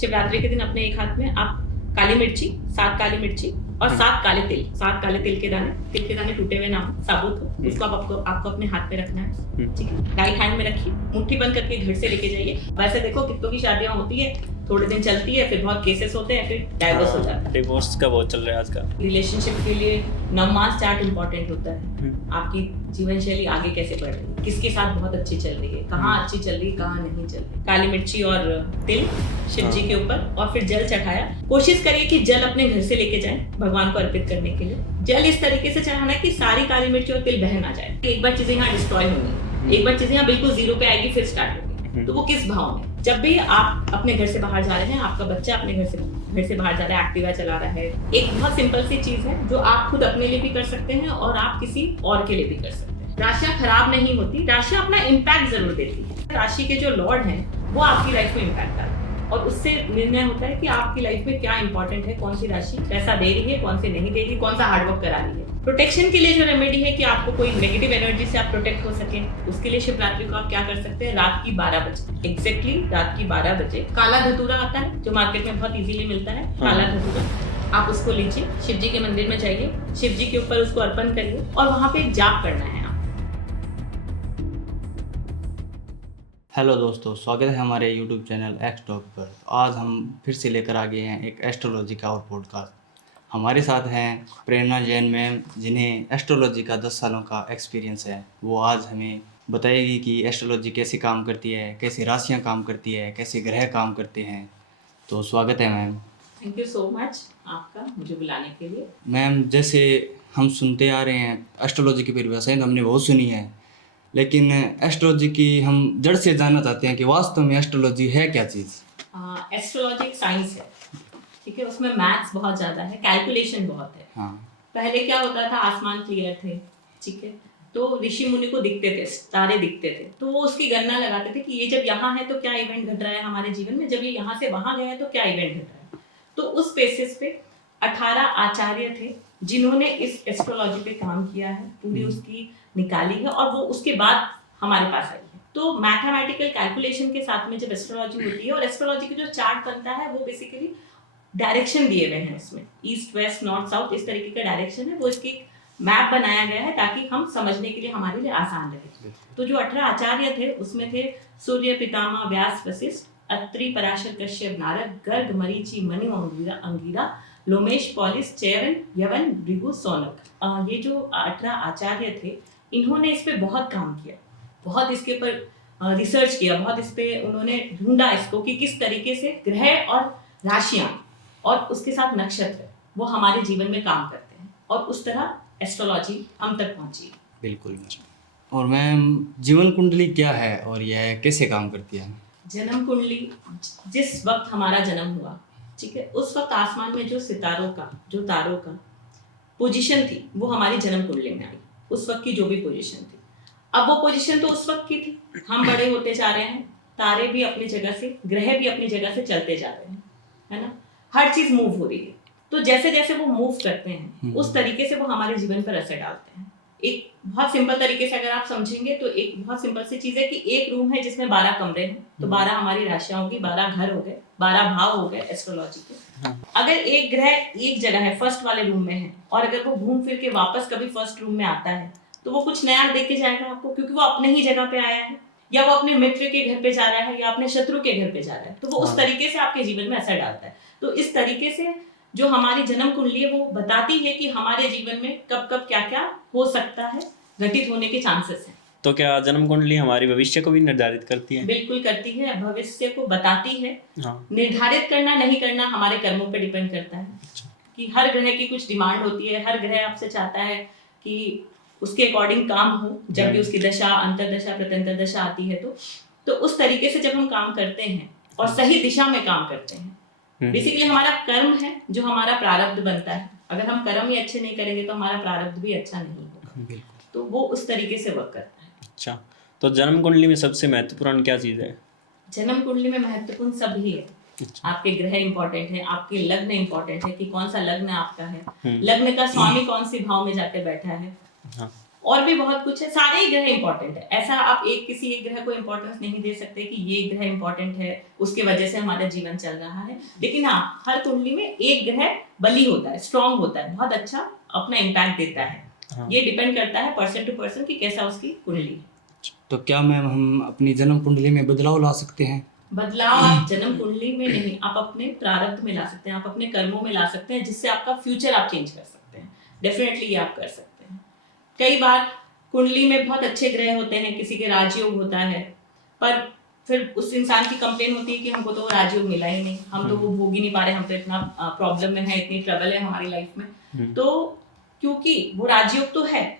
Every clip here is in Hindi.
शिवरात्रि के दिन अपने एक हाथ में आप काली मिर्ची, 7 काली मिर्ची और 7 काले तिल, 7 काले तिल के दाने टूटे हुए ना हो, साबुत हो, उसको आपको अपने हाथ में रखना है, ठीक है। राइट हैंड में रखिए, मुट्ठी बंद करके घर से लेके जाइए। वैसे देखो कितनों की शादियां होती है, थोड़े दिन चलती है, फिर बहुत केसेस होते हैं, फिर डाइवोर्स हो जाता है। डिवोर्स का बहुत चल रहा है आजकल। रिलेशनशिप के लिए नवमास चार्ट इंपॉर्टेंट होता है। आपकी जीवन शैली आगे कैसे बढ़ रही है, किसके साथ बहुत अच्छी चल रही है, कहाँ अच्छी चल रही है, कहाँ नहीं चल रही। काली मिर्ची और तिल शिव जी के ऊपर, और फिर जल चढ़ाया। कोशिश करिए कि जल अपने घर से लेके जाएं भगवान को अर्पित करने के लिए। जल इस तरीके से चढ़ाना है कि सारी काली मिर्ची और तिल बह ना जाए। एक बार चीजें यहाँ डिस्ट्रॉय होंगी, एक बार चीजें यहाँ बिल्कुल जीरो पे आएगी, फिर स्टार्ट होगी। तो वो किस भाव में? जब भी आप अपने घर से बाहर जा रहे हैं, आपका बच्चा अपने घर से बाहर जा रहा है, एक्टिवा चला रहा है, एक बहुत सिंपल सी चीज है जो आप खुद अपने लिए भी कर सकते हैं और आप किसी और के लिए भी कर सकते हैं। राशियां खराब नहीं होती, राशियां अपना इम्पैक्ट जरूर देती है। राशि के जो लॉर्ड हैं वो आपकी लाइफ में इम्पैक्ट डालते हैं और उससे निर्णय होता है कि आपकी लाइफ में क्या इंपॉर्टेंट है, कौन सी राशि पैसा दे रही है, कौन सी नहीं दे रही, कौन सा हार्डवर्क करा रही है। प्रोटेक्शन के लिए जो रेमेडी है कि आपको कोई नेगेटिव एनर्जी से आप प्रोटेक्ट हो सके, उसके लिए शिवरात्रि को आप क्या कर सकते हैं, रात की 12 बजे एग्जैक्टली रात की 12 बजे काला धतूरा आता है जो मार्केट में बहुत इजीली मिलता है, काला धतूरा आप उसको लीजिए, शिव जी के मंदिर में जाइए, शिव जी के ऊपर उसको अर्पण करिए और वहां पे एक जाप करना है। हेलो दोस्तों, स्वागत है हमारे YouTube चैनल एक्स टॉक पर। आज हम फिर से लेकर आ गए हैं एक एस्ट्रोलॉजी का और पॉडकास्ट। हमारे साथ हैं प्रेरणा जैन मैम, जिन्हें एस्ट्रोलॉजी का 10 सालों का एक्सपीरियंस है। वो आज हमें बताएगी कि एस्ट्रोलॉजी कैसे काम करती है, कैसे राशियाँ काम करती है, कैसे ग्रह काम करते हैं। तो स्वागत है ma'am. Thank you so much आपका मुझे बुलाने के लिए। मैम, जैसे हम सुनते आ रहे हैं एस्ट्रोलॉजी की परिभाषाएं तो हमने बहुत सुनी है, लेकिन एस्ट्रोलॉजी की हम जड़ से जानना चाहते हैं कि वास्तव में एस्ट्रोलॉजी है क्या चीज़। एस्ट्रोलॉजी एक साइंस है, ठीक है। उसमें मैथ्स बहुत ज़्यादा है, कैलकुलेशन बहुत है। हाँ। पहले क्या होता था, आसमान क्लियर थे, ठीक है, तो ऋषि मुनि को दिखते थे, तारे दिखते थे, तो वो उसकी गणना लगाते थे कि ये जब यहाँ है तो क्या इवेंट घट रहा है हमारे जीवन में, जब ये यहाँ से वहाँ गया है तो क्या इवेंट घट रहा है। तो उस बेसिस पे 18 आचार्य थे जिन्होंने इस एस्ट्रोलॉजी पे काम किया है, पूरी उसकी निकाली है और वो उसके बाद हमारे पास आई है। तो मैथमेटिकल कैलकुलेशन के साथ में जब एस्ट्रोलॉजी होती है, और एस्ट्रोलॉजी की जो चार्ट बनता है वो बेसिकली डायरेक्शन दिए हुए हैं, इसमें ईस्ट वेस्ट नॉर्थ साउथ इस तरीके का डायरेक्शन है, वो इसकी मैप बनाया गया है ताकि हम समझने के लिए हमारे लिए आसान रहे। तो जो 18 आचार्य थे उसमें थे सूर्य, पितामह, व्यास, वशिष्ठ, अत्रि, पराशर, कश्यप, नारद, गर्ग, मरीचि, मनु, अंगिरा, लोमेश, पॉलिस, च्यवन, यवन, भृगु, सौनक। ये जो 18 आचार्य थे इन्होंने इस पे बहुत काम किया, बहुत इसके ऊपर रिसर्च किया, बहुत इस पे उन्होंने ढूंढा इसको कि किस तरीके से ग्रह और राशियां और उसके साथ नक्षत्र वो हमारे जीवन में काम करते हैं, और उस तरह एस्ट्रोलॉजी हम तक पहुंची। बिल्कुल। और मैम, जीवन कुंडली क्या है और यह कैसे काम करती है? जन्म कुंडली, जिस वक्त हमारा जन्म हुआ, ठीक है, उस वक्त आसमान में जो सितारों का, जो तारों का पोजीशन थी वो हमारी जन्म कुंडली में आई। उस वक्त की जो भी पोजीशन थी, अब वो पोजीशन तो उस वक्त की थी, हम बड़े होते जा रहे हैं, तारे भी अपनी जगह से, ग्रह भी अपनी जगह से चलते जा रहे हैं, है ना, हर चीज मूव हो रही है। तो जैसे जैसे वो मूव करते हैं उस तरीके से वो हमारे जीवन पर असर डालते हैं। एक बहुत सिंपल तरीके से अगर आप समझेंगे तो एक बहुत सिंपल सी चीज है कि एक रूम है जिसमें 12 कमरे हैं, तो 12 हमारी राशियां होगी, 12 घर हो गए, 12 भाव हो गए एस्ट्रोलॉजी के। अगर एक ग्रह एक जगह है, फर्स्ट वाले रूम में है, और अगर वो घूम फिर के वापस कभी फर्स्ट रूम में आता है तो वो कुछ नया देख के जाएगा आपको, क्योंकि वो अपने ही जगह पे आया है, या वो अपने मित्र के घर पे जा रहा है, या अपने शत्रु के घर पे जा रहा है, तो वो उस तरीके से आपके जीवन में असर डालता है। तो इस तरीके से जो हमारी जन्म कुंडली है वो बताती है कि हमारे जीवन में कब कब क्या क्या हो सकता है, घटित होने के चांसेस हैं। तो क्या जन्म कुंडली हमारी भविष्य को भी निर्धारित करती है? बिल्कुल करती है, भविष्य को बताती है। हाँ। निर्धारित करना नहीं करना हमारे कर्मों पे डिपेंड करता है। कि हर ग्रह की कुछ डिमांड होती है, हर ग्रह आपसे चाहता है कि उसके अकॉर्डिंग काम हो, जब भी उसकी दशा, अंतरदशा, प्रत्यंतर दशा आती है तो उस तरीके से जब हम काम करते हैं और सही दिशा में काम करते हैं, बेसिकली हमारा कर्म है जो हमारा प्रारब्ध बनता है। अगर हम कर्म ही अच्छे नहीं करेंगे तो हमारा प्रारब्ध भी अच्छा नहीं होगा। तो वो उस तरीके से वर्क करता है। अच्छा, तो जन्म कुंडली में सबसे महत्वपूर्ण क्या चीज है? जन्म कुंडली में महत्वपूर्ण सब ही है। आपके ग्रह इंपॉर्टेंट है, आपके लग्न इंपॉर्टेंट है कि कौन सा लग्न आपका है, लग्न का स्वामी कौन सी भाव में जाकर बैठा है, हाँ। और भी बहुत कुछ है, सारे ही ग्रह इंपॉर्टेंट है। ऐसा आप किसी एक ग्रह को इंपॉर्टेंस नहीं दे सकते कि ये ग्रह इंपॉर्टेंट है उसके वजह से हमारा जीवन चल रहा है। लेकिन हाँ, हर कुंडली में एक ग्रह बली होता है, स्ट्रांग होता है, बहुत अच्छा अपना इम्पैक्ट देता है। हाँ। ये डिपेंड करता है पर्सन टू पर्सन कि कैसा उसकी कुंडली है। तो क्या मैम हम अपनी जन्म कुंडली में बदलाव ला सकते हैं? बदलाव आप जन्म कुंडली में नहीं, आप अपने प्रारब्ध में ला सकते हैं, आप अपने कर्मों में ला सकते हैं, जिससे आपका फ्यूचर आप चेंज कर सकते हैं। डेफिनेटली ये आप कर सकते हैं। कई बार कुंडली में बहुत अच्छे ग्रह होते हैं, किसी के राजयोग होता है, पर फिर उस इंसान की कंप्लेन होती है कि हमको तो वो राजयोग मिला ही नहीं, हम तो वो भोग ही नहीं पा रहे, हम तो इतना प्रॉब्लम में है, इतनी ट्रबल है हमारी लाइफ में। तो क्योंकि वो राजयोग तो है,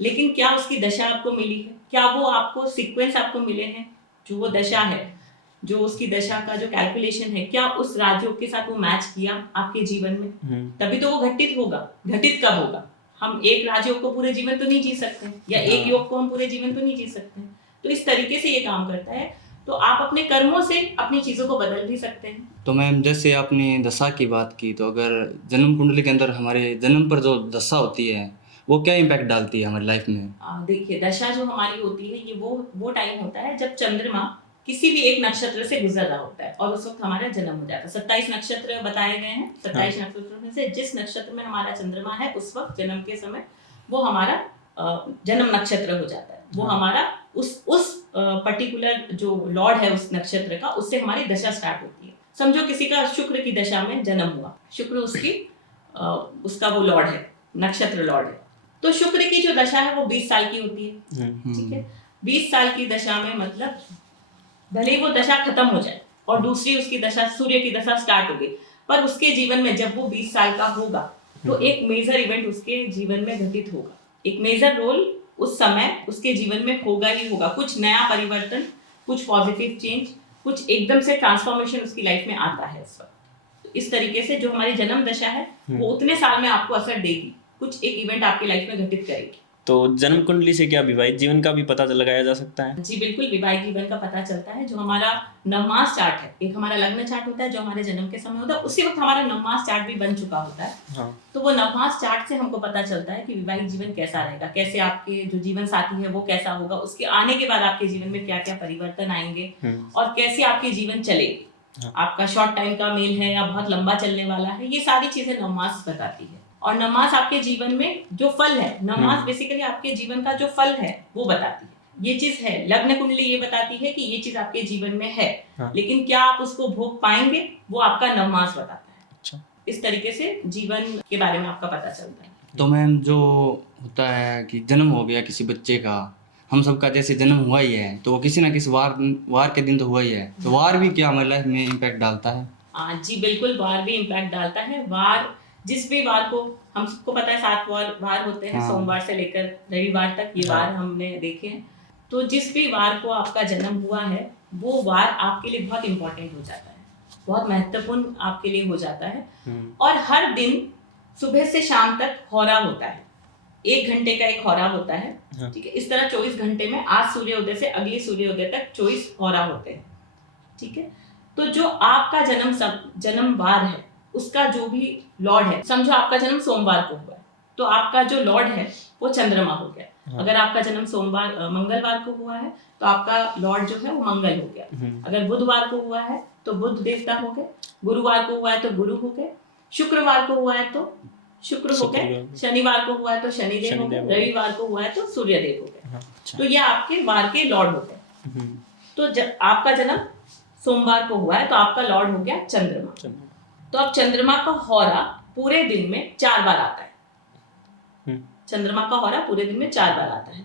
लेकिन क्या उसकी दशा आपको मिली है? क्या वो आपको सीक्वेंस आपको मिले हैं? जो वो दशा है, जो उसकी दशा का जो कैलकुलेशन है, क्या उस राजयोग के साथ वो मैच किया आपके जीवन में? तभी तो वो घटित होगा। घटित कब होगा? हम एक राजयोग को पूरे जीवन तो नहीं जी सकते, या एक योग को हम पूरे जीवन तो नहीं जी सकते। तो इस तरीके से ये काम करता है। तो आप अपने कर्मों से अपनी चीजों को बदल भी सकते हैं। तो मैम जैसे आपने दशा की बात की, तो अगर जन्म कुंडली के अंदर हमारे जन्म पर जो दशा होती है वो क्या इम्पैक्ट डालती है हमारी लाइफ में? देखिए, दशा जो हमारी होती है ये वो टाइम होता है जब चंद्रमा किसी भी एक नक्षत्र से गुजर रहा होता है, और उस वक्त हमारा जन्म हो जाता है। 27 नक्षत्र बताए गए हैं। 27 नक्षत्रों में से जिस नक्षत्र में हमारा चंद्रमा है, उस वक्त जन्म के समय वो हमारा जन्म नक्षत्र हो जाता है। वो हमारा उस पर्टिकुलर जो लॉर्ड है उस नक्षत्र का, उससे हमारी दशा स्टार्ट होती है। समझो किसी का शुक्र की दशा में जन्म हुआ, शुक्र उसका वो लॉर्ड है, नक्षत्र लॉर्ड है। तो शुक्र की जो दशा है वो 20 साल की होती है। ठीक है, 20 साल की दशा में मतलब भले ही वो दशा खत्म हो जाए और दूसरी उसकी दशा, सूर्य की दशा स्टार्ट हो गई, पर उसके जीवन में जब वो 20 साल का होगा तो एक मेजर इवेंट उसके जीवन में घटित होगा। एक मेजर रोल उस समय उसके जीवन में होगा ही होगा। कुछ नया परिवर्तन, कुछ पॉजिटिव चेंज, कुछ एकदम से ट्रांसफॉर्मेशन उसकी लाइफ में आता है इस वक्त। तो इस तरीके से जो हमारी जन्म दशा है वो उतने साल में आपको असर देगी, कुछ एक इवेंट आपकी लाइफ में घटित करेगी। तो जन्म कुंडली से क्या विवाहित जीवन का भी पता लगाया जा सकता है? जी बिल्कुल, विवाहित जीवन का पता चलता है। जो हमारा नवमास चार्ट है, एक हमारा लग्न चार्ट होता है जो हमारे जन्म के समय होता है, उसी वक्त हमारा नवमास चार्ट भी बन चुका होता है। हाँ। तो वो नवमास चार्ट से हमको पता चलता है कि विवाहित जीवन कैसा रहेगा, कैसे आपके जो जीवन साथी है वो कैसा होगा, उसके आने के बाद आपके जीवन में क्या क्या परिवर्तन आएंगे और कैसे आपके जीवन चलेगी। आपका शॉर्ट टाइम का मेल है या बहुत लंबा चलने वाला है, ये सारी चीजें नवमास बताती है। और नवमास आपके जीवन में जो फल है, नवमास बेसिकली आपके जीवन का जो फल है वो बताती है। ये चीज है, लग्न कुंडली ये बताती है कि ये चीज आपके जीवन में है। लेकिन क्या आप उसको भोग पाएंगे, वो आपका नवमास बताता है। अच्छा। इस तरीके से जीवन के बारे में आपका पता चलता है। तो मैम जो होता है कि जन्म हो गया किसी बच्चे का, हम सबका जैसे जन्म हुआ ही है, तो वो किसी ना किसी वार के दिन तो हुआ ही है, तो वार भी क्या हमारी लाइफ में इम्पैक्ट डालता है? जी बिल्कुल, वार भी इम्पैक्ट डालता है। वार, जिस भी वार को, हम सबको पता है 7 वार होते हैं, सोमवार से लेकर रविवार तक ये वार हमने देखे हैं। तो जिस भी वार को आपका जन्म हुआ है वो वार आपके लिए बहुत इंपॉर्टेंट हो जाता है, बहुत महत्वपूर्ण आपके लिए हो जाता है। और हर दिन सुबह से शाम तक हौरा होता है, 1 घंटे का एक हौरा होता है। ठीक है, इस तरह 24 घंटे में आज सूर्योदय से अगले सूर्योदय तक 24 हौरा होते हैं। ठीक है, तो जो आपका जन्म वार है उसका जो भी लॉर्ड है, समझो आपका जन्म सोमवार को हुआ है तो आपका जो लॉर्ड है वो चंद्रमा हो गया। अगर आपका जन्म मंगलवार को हुआ है तो आपका लॉर्ड जो है वो मंगल हो गया। अगर बुधवार को हुआ है तो बुध देवता हो गए, गुरुवार को हुआ है तो गुरु हो गए, शुक्रवार को हुआ है तो शुक्र हो गए, शनिवार को हुआ है तो शनिदेव हो गए, रविवार को हुआ है तो सूर्यदेव हो गए। तो ये आपके वार के लॉर्ड होते हैं। तो जब आपका जन्म सोमवार को हुआ है तो आपका लॉर्ड हो गया चंद्रमा। तो अब चंद्रमा का हौरा पूरे दिन में 4 बार आता है। चंद्रमा का हौरा पूरे दिन में 4 बार आता है।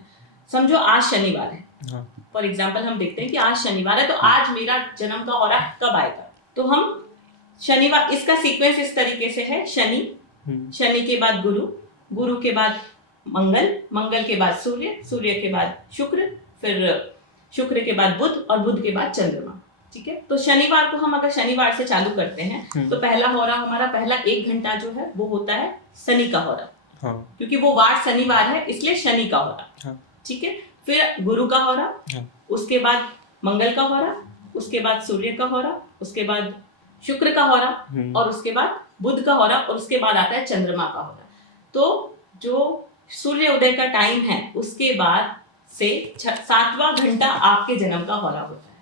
समझो आज शनिवार है, फॉर एग्जाम्पल हम देखते हैं कि आज शनिवार है, तो आज मेरा जन्म का हौरा कब आएगा? तो हम शनिवार, इसका सीक्वेंस इस तरीके से है, शनि के बाद गुरु के बाद मंगल के बाद सूर्य के बाद शुक्र, फिर शुक्र के बाद बुध और बुध के बाद चंद्रमा। ठीक है, तो शनिवार को हम अगर शनिवार से चालू करते हैं तो पहला हौरा हमारा, पहला 1 घंटा जो है वो होता है शनि का हौरा। क्योंकि वो वार शनिवार है इसलिए शनि का हौरा। ठीक है, फिर गुरु का हौरा, उसके बाद मंगल का हौरा, उसके बाद सूर्य का हौरा, उसके बाद शुक्र का हौरा और उसके बाद बुध का हौरा और उसके बाद आता है चंद्रमा का हौरा। तो जो सूर्य उदय का टाइम है उसके बाद से 7वां घंटा आपके जन्म का हो रहा होता है।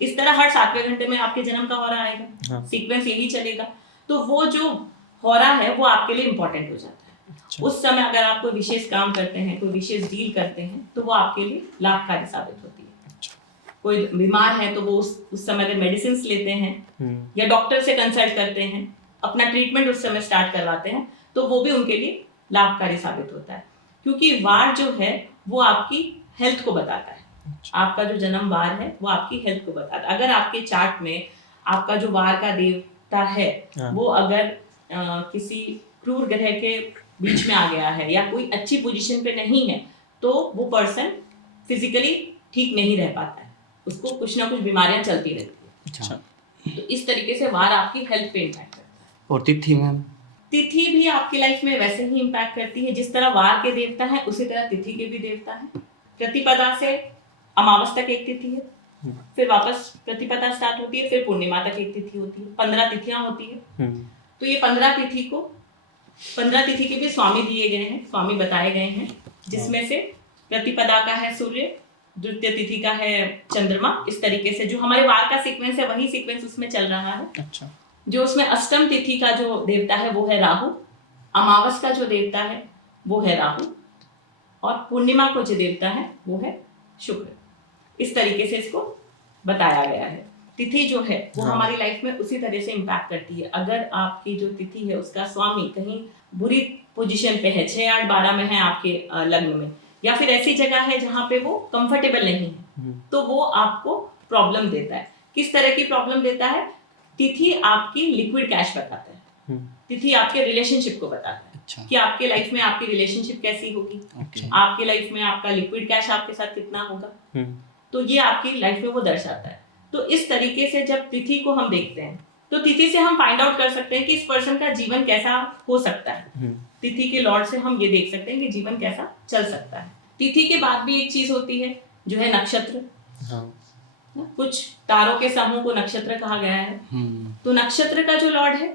इस तरह हर 7वें घंटे में आपके जन्म का हो रहा आएगा। हाँ। सीक्वेंस यही चलेगा। तो वो जो हो रहा है वो आपके लिए इम्पोर्टेंट हो जाता है। अच्छा। उस समय अगर आप कोई विशेष काम करते हैं, कोई विशेष डील करते हैं, तो वो आपके लिए लाभकारी साबित होती है। अच्छा। कोई बीमार है तो वो उस समय अगर मेडिसिन लेते हैं या डॉक्टर से कंसल्ट करते हैं, अपना ट्रीटमेंट उस समय स्टार्ट करवाते हैं, तो वो भी उनके लिए लाभकारी साबित होता है। क्योंकि वार जो है वो आपकी हेल्थ को बताता है। आपका जो जन्म वार है वो आपकी हेल्थ को बताता है। अगर आपके चार्ट में आपका जो वार का देवता है वो अगर किसी क्रूर ग्रह के बीच में आ गया है या कोई अच्छी पोजीशन पे नहीं है, तो वो पर्सन फिजिकली ठीक नहीं रह पाता है। उसको कुछ ना कुछ बीमारियां चलती रहती है। अच्छा। तो इस तरीके से वार आपकी हेल्थ पे इम्पैक्ट करता है। और तिथि मैम? तिथि भी आपकी लाइफ में वैसे ही इम्पैक्ट करती है। जिस तरह वार के देवता है उसी तरह तिथि के भी देवता है। प्रतिपदा से अमावस तक एक तिथि है, फिर वापस प्रतिपदा स्टार्ट होती है, फिर पूर्णिमा तक एक तिथि होती है। 15 तिथियां होती है। तो ये 15 तिथि के भी स्वामी दिए गए हैं, स्वामी बताए गए हैं, जिसमें से प्रतिपदा का है सूर्य, द्वितीय तिथि का है चंद्रमा। इस तरीके से जो हमारे वार का सीक्वेंस है वही सीक्वेंस उसमें चल रहा है। अच्छा। जो उसमें अष्टम तिथि का जो देवता है वो है राहु, अमावस का जो देवता है वो है राहु, और पूर्णिमा को जो देवता है वो है शुक्र। इस तरीके से इसको बताया गया है। तिथि जो है वो हमारी लाइफ में उसी तरह से इम्पैक्ट करती है। अगर आपकी जो तिथि है उसका स्वामी कहीं बुरी पोजीशन पे है, 6, 8, 12 में है आपके लग्न में, या फिर ऐसी जगह है जहाँ पे वो कंफर्टेबल नहीं है, तो वो आपको प्रॉब्लम देता है। किस तरह की प्रॉब्लम देता है? तिथि आपकी लिक्विड कैश बताता है। तिथि आपके रिलेशनशिप को बताता है। अच्छा। कि आपके लाइफ में आपकी रिलेशनशिप कैसी होगी। Okay. आपके लाइफ में आपका लिक्विड कैश आपके साथ कितना होगा। तो ये आपकी लाइफ में वो दर्शाता है। तो इस तरीके से जब तिथि को हम देखते हैं तो तिथि से हम फाइंड आउट कर सकते हैं कि इस पर्सन का जीवन कैसा हो सकता है। तिथि के लॉर्ड से हम ये देख सकते हैं कि जीवन कैसा चल सकता है। तिथि के बाद भी एक चीज होती है जो है नक्षत्र। कुछ तारों के समूह को नक्षत्र कहा गया है। तो नक्षत्र का जो लॉर्ड है,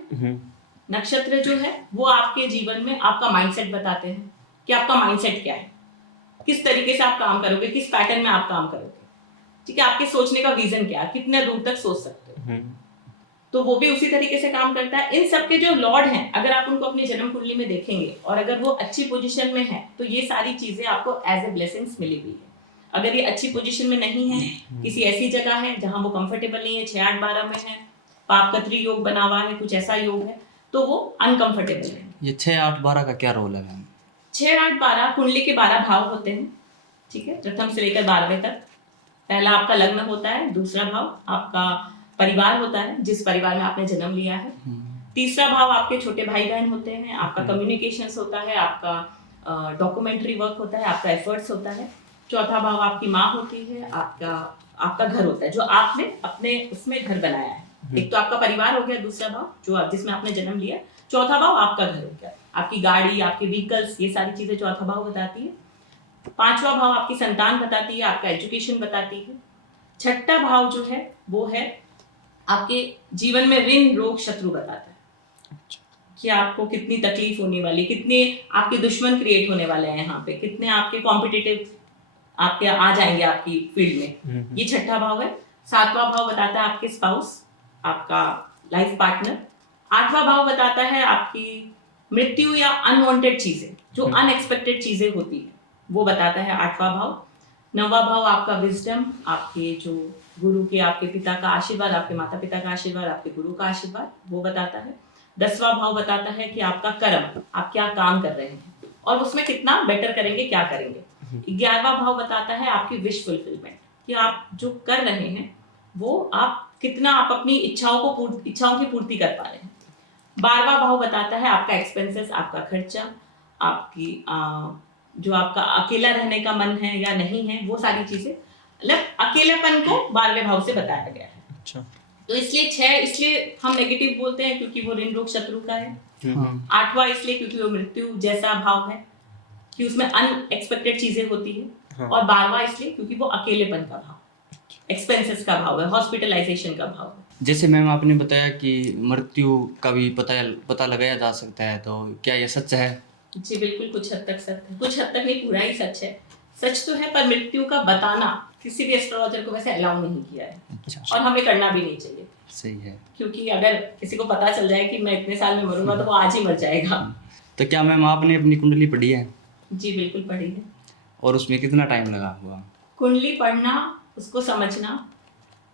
नक्षत्र जो है वो आपके जीवन में आपका माइंडसेट बताते हैं कि आपका माइंडसेट क्या है, किस तरीके से आप काम करोगे, किस पैटर्न में आप काम करोगे। ठीक है, आपके सोचने का विजन क्या है, कितने दूर तक सोच सकते हो। तो वो भी उसी तरीके से काम करता है। इन सब के जो लॉर्ड हैं, अगर आप उनको अपनी जन्म कुंडली में देखेंगे और अगर वो अच्छी पोजीशन में है तो ये सारी चीजें आपको एज ए ब्लेसिंग्स मिली हुई है। अगर ये अच्छी पोजीशन में नहीं है, किसी ऐसी जगह है जहां वो कंफर्टेबल नहीं है, 6, 8, 12 में है, पापकत्री योग बना हुआ है, कुछ ऐसा योग है, तो वो अनकंफर्टेबल है। ये 6, 8, 12 का क्या रोल है मैम? 6, 8, 12 कुंडली के 12 भाव होते हैं। ठीक है, प्रथम से लेकर 12वें तक। पहला आपका लग्न होता है, दूसरा भाव आपका परिवार होता है, जिस परिवार में आपने जन्म लिया है। तीसरा भाव आपके छोटे भाई बहन होते हैं, आपका कम्युनिकेशंस होता है, आपका डॉक्यूमेंट्री वर्क होता है, आपका एफर्ट्स होता है। चौथा भाव आपकी माँ होती है, आपका घर होता है जो आपने अपने उसमें घर बनाया है। एक तो आपका परिवार हो गया, दूसरा भाव जो जिसमें आपने जन्म लिया, चौथा भाव आपका घर हो गया, आपकी गाड़ी, आपके व्हीकल्स, ये सारी चीजें चौथा भाव बताती है। पांचवा भाव आपकी संतान बताती है, आपका एजुकेशन बताती है। छठा भाव जो है वो है आपके जीवन में ऋण, रोग, शत्रु बताता है कि आपको कितनी तकलीफ होने वाली, कितने आपके दुश्मन क्रिएट होने वाले हैं यहाँ पे, कितने आपके कॉम्पिटिटिव आपके आ जाएंगे आपकी फील्ड में। ये छठा भाव है। सातवां भाव बताता है आपके स्पाउस, आपका लाइफ पार्टनर। आठवां भाव बताता है आपकी मृत्यु या अनवांटेड चीजें, जो अनएक्सपेक्टेड चीजें होती है, वो बताता है आठवां भाव। नौवां भाव आपका विजडम, आपके जो गुरु के, आपके पिता का आशीर्वाद, आपके माता पिता का आशीर्वाद, आपके गुरु का आशीर्वाद, वो बताता है। 10वां भाव बताता है कि आपका कर्म, आप क्या काम कर रहे हैं और उसमें कितना बेटर करेंगे, क्या करेंगे। 11वां भाव बताता है आपकी विश फुलफिलमेंट, कि आप जो कर रहे हैं वो आप कितना आप अपनी इच्छाओं की पूर्ति कर पा रहे हैं। 12वां भाव बताता है आपका एक्सपेंसेस, आपका खर्चा, आपकी जो आपका अकेला रहने का मन है या नहीं है, वो सारी चीजें, मतलब अकेलापन को 12वें भाव से बताया गया है। अच्छा। तो इसलिए हम नेगेटिव बोलते हैं क्योंकि वो ऋण, रोग, शत्रु का है। 8वां इसलिए क्योंकि वो मृत्यु जैसा भाव है, कि उसमें अनएक्सपेक्टेड चीजें होती है। और 12वां इसलिए क्योंकि वो अकेलेपन का भाव, एक्सपेंसेस का भाव है, हॉस्पिटलाइजेशन का भाव है। जैसे मैम आपने बताया कि मृत्यु का भी पता लगाया जा सकता है, तो क्या ये सच है? जी बिल्कुल, कुछ हद तक सच है, कुछ हद तक नहीं, पूरा ही सच है। सच तो है, पर मृत्यु का बताना किसी भी एस्ट्रोलॉजर को वैसे अलाउ नहीं किया है, अच्छा, और हमें करना भी नहीं चाहिए। सही है। क्योंकि अगर किसी को पता चल जाए कि मैं इतने साल में मरूंगा तो वो आज ही मर जाएगा। तो क्या मैम आपने अपनी कुंडली पढ़ी है जी बिल्कुल पढ़ी है। और उसमें कितना टाइम लगा हुआ? कुंडली पढ़ना, उसको समझना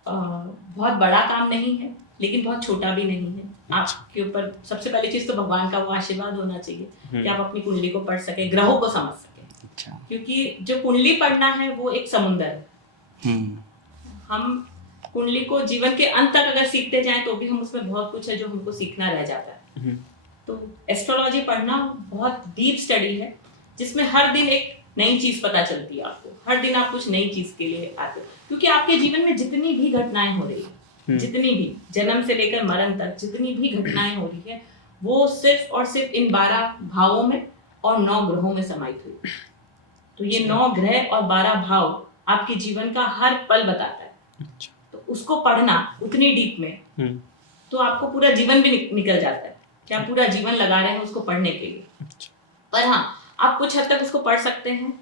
बहुत बड़ा काम नहीं है, लेकिन बहुत छोटा भी नहीं है। आपके ऊपर सबसे पहली चीज तो भगवान का वो आशीर्वाद होना चाहिए कि आप अपनी कुंडली को पढ़ सके, ग्रहों को समझ सके। अच्छा। क्योंकि जो कुंडली पढ़ना है वो एक समुंदर है। हम्म। हम कुंडली को जीवन के अंत तक अगर सीखते जाएं तो भी हम उसमें बहुत कुछ है जो हमको सीखना रह जाता है। तो एस्ट्रोलॉजी पढ़ना बहुत डीप स्टडी है, जिसमें हर दिन एक नई चीज पता चलती है आपको। हर दिन आप कुछ नई चीज के लिए आते हो, क्योंकि आपके जीवन में जितनी भी घटनाएं हो रही है, जितनी भी जन्म से लेकर मरण तक जितनी भी घटनाएं हो रही है, वो सिर्फ और सिर्फ इन 12 भावों में और 9 ग्रहों में समाहित हुई। तो ये 9 ग्रह और 12 भाव आपके जीवन का हर पल बताता है। तो उसको पढ़ना उतनी डीप में, तो आपको पूरा जीवन भी निकल जाता है कि आप पूरा जीवन लगा रहे हैं उसको पढ़ने के लिए। पर हाँ, आप कुछ हद तक उसको पढ़ सकते हैं,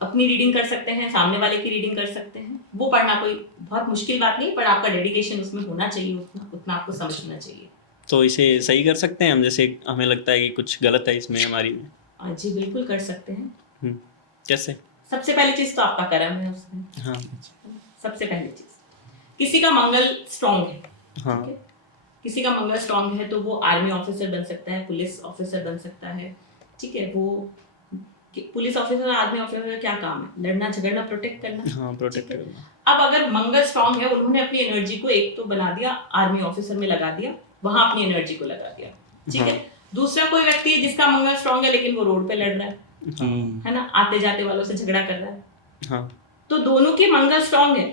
अपनी रीडिंग कर सकते हैं, सामने वाले की रीडिंग कर सकते हैं। वो पढ़ना कोई बहुत मुश्किल बात नहीं, पर आपका डेडिकेशन उसमें होना चाहिए, उतना आपको समझना चाहिए। तो इसे सही कर सकते हैं हम, जैसे हमें लगता है कि कुछ गलत है इसमें हमारी में? जी बिल्कुल कर सकते हैं। कैसे? सबसे पहली चीज तो आपका कर्म है उसमें। हाँ। सबसे पहली चीज, किसी का मंगल स्ट्रांग है, हाँ। ठीक है? किसी का मंगल स्ट्रांग है तो वो आर्मी ऑफिसर बन सकता है, पुलिस ऑफिसर बन सकता है, ठीक है? वो पुलिस ऑफिसर और आर्मी ऑफिसर का क्या काम है? लड़ना झगड़ना, प्रोटेक्ट करना। हाँ, प्रोटेक्ट करना। अब अगर मंगल स्ट्रांग है, उन्होंने अपनी एनर्जी को एक तो बना दिया, आर्मी ऑफिसर में लगा दिया, वहां अपनी एनर्जी को लगा दिया, ठीक है? दूसरा कोई व्यक्ति है जिसका मंगल स्ट्रांग है लेकिन वो रोड पे लड़ रहा है ना, आते जाते वालों से झगड़ा कर रहा है। हाँ। तो दोनों के मंगल स्ट्रांग है,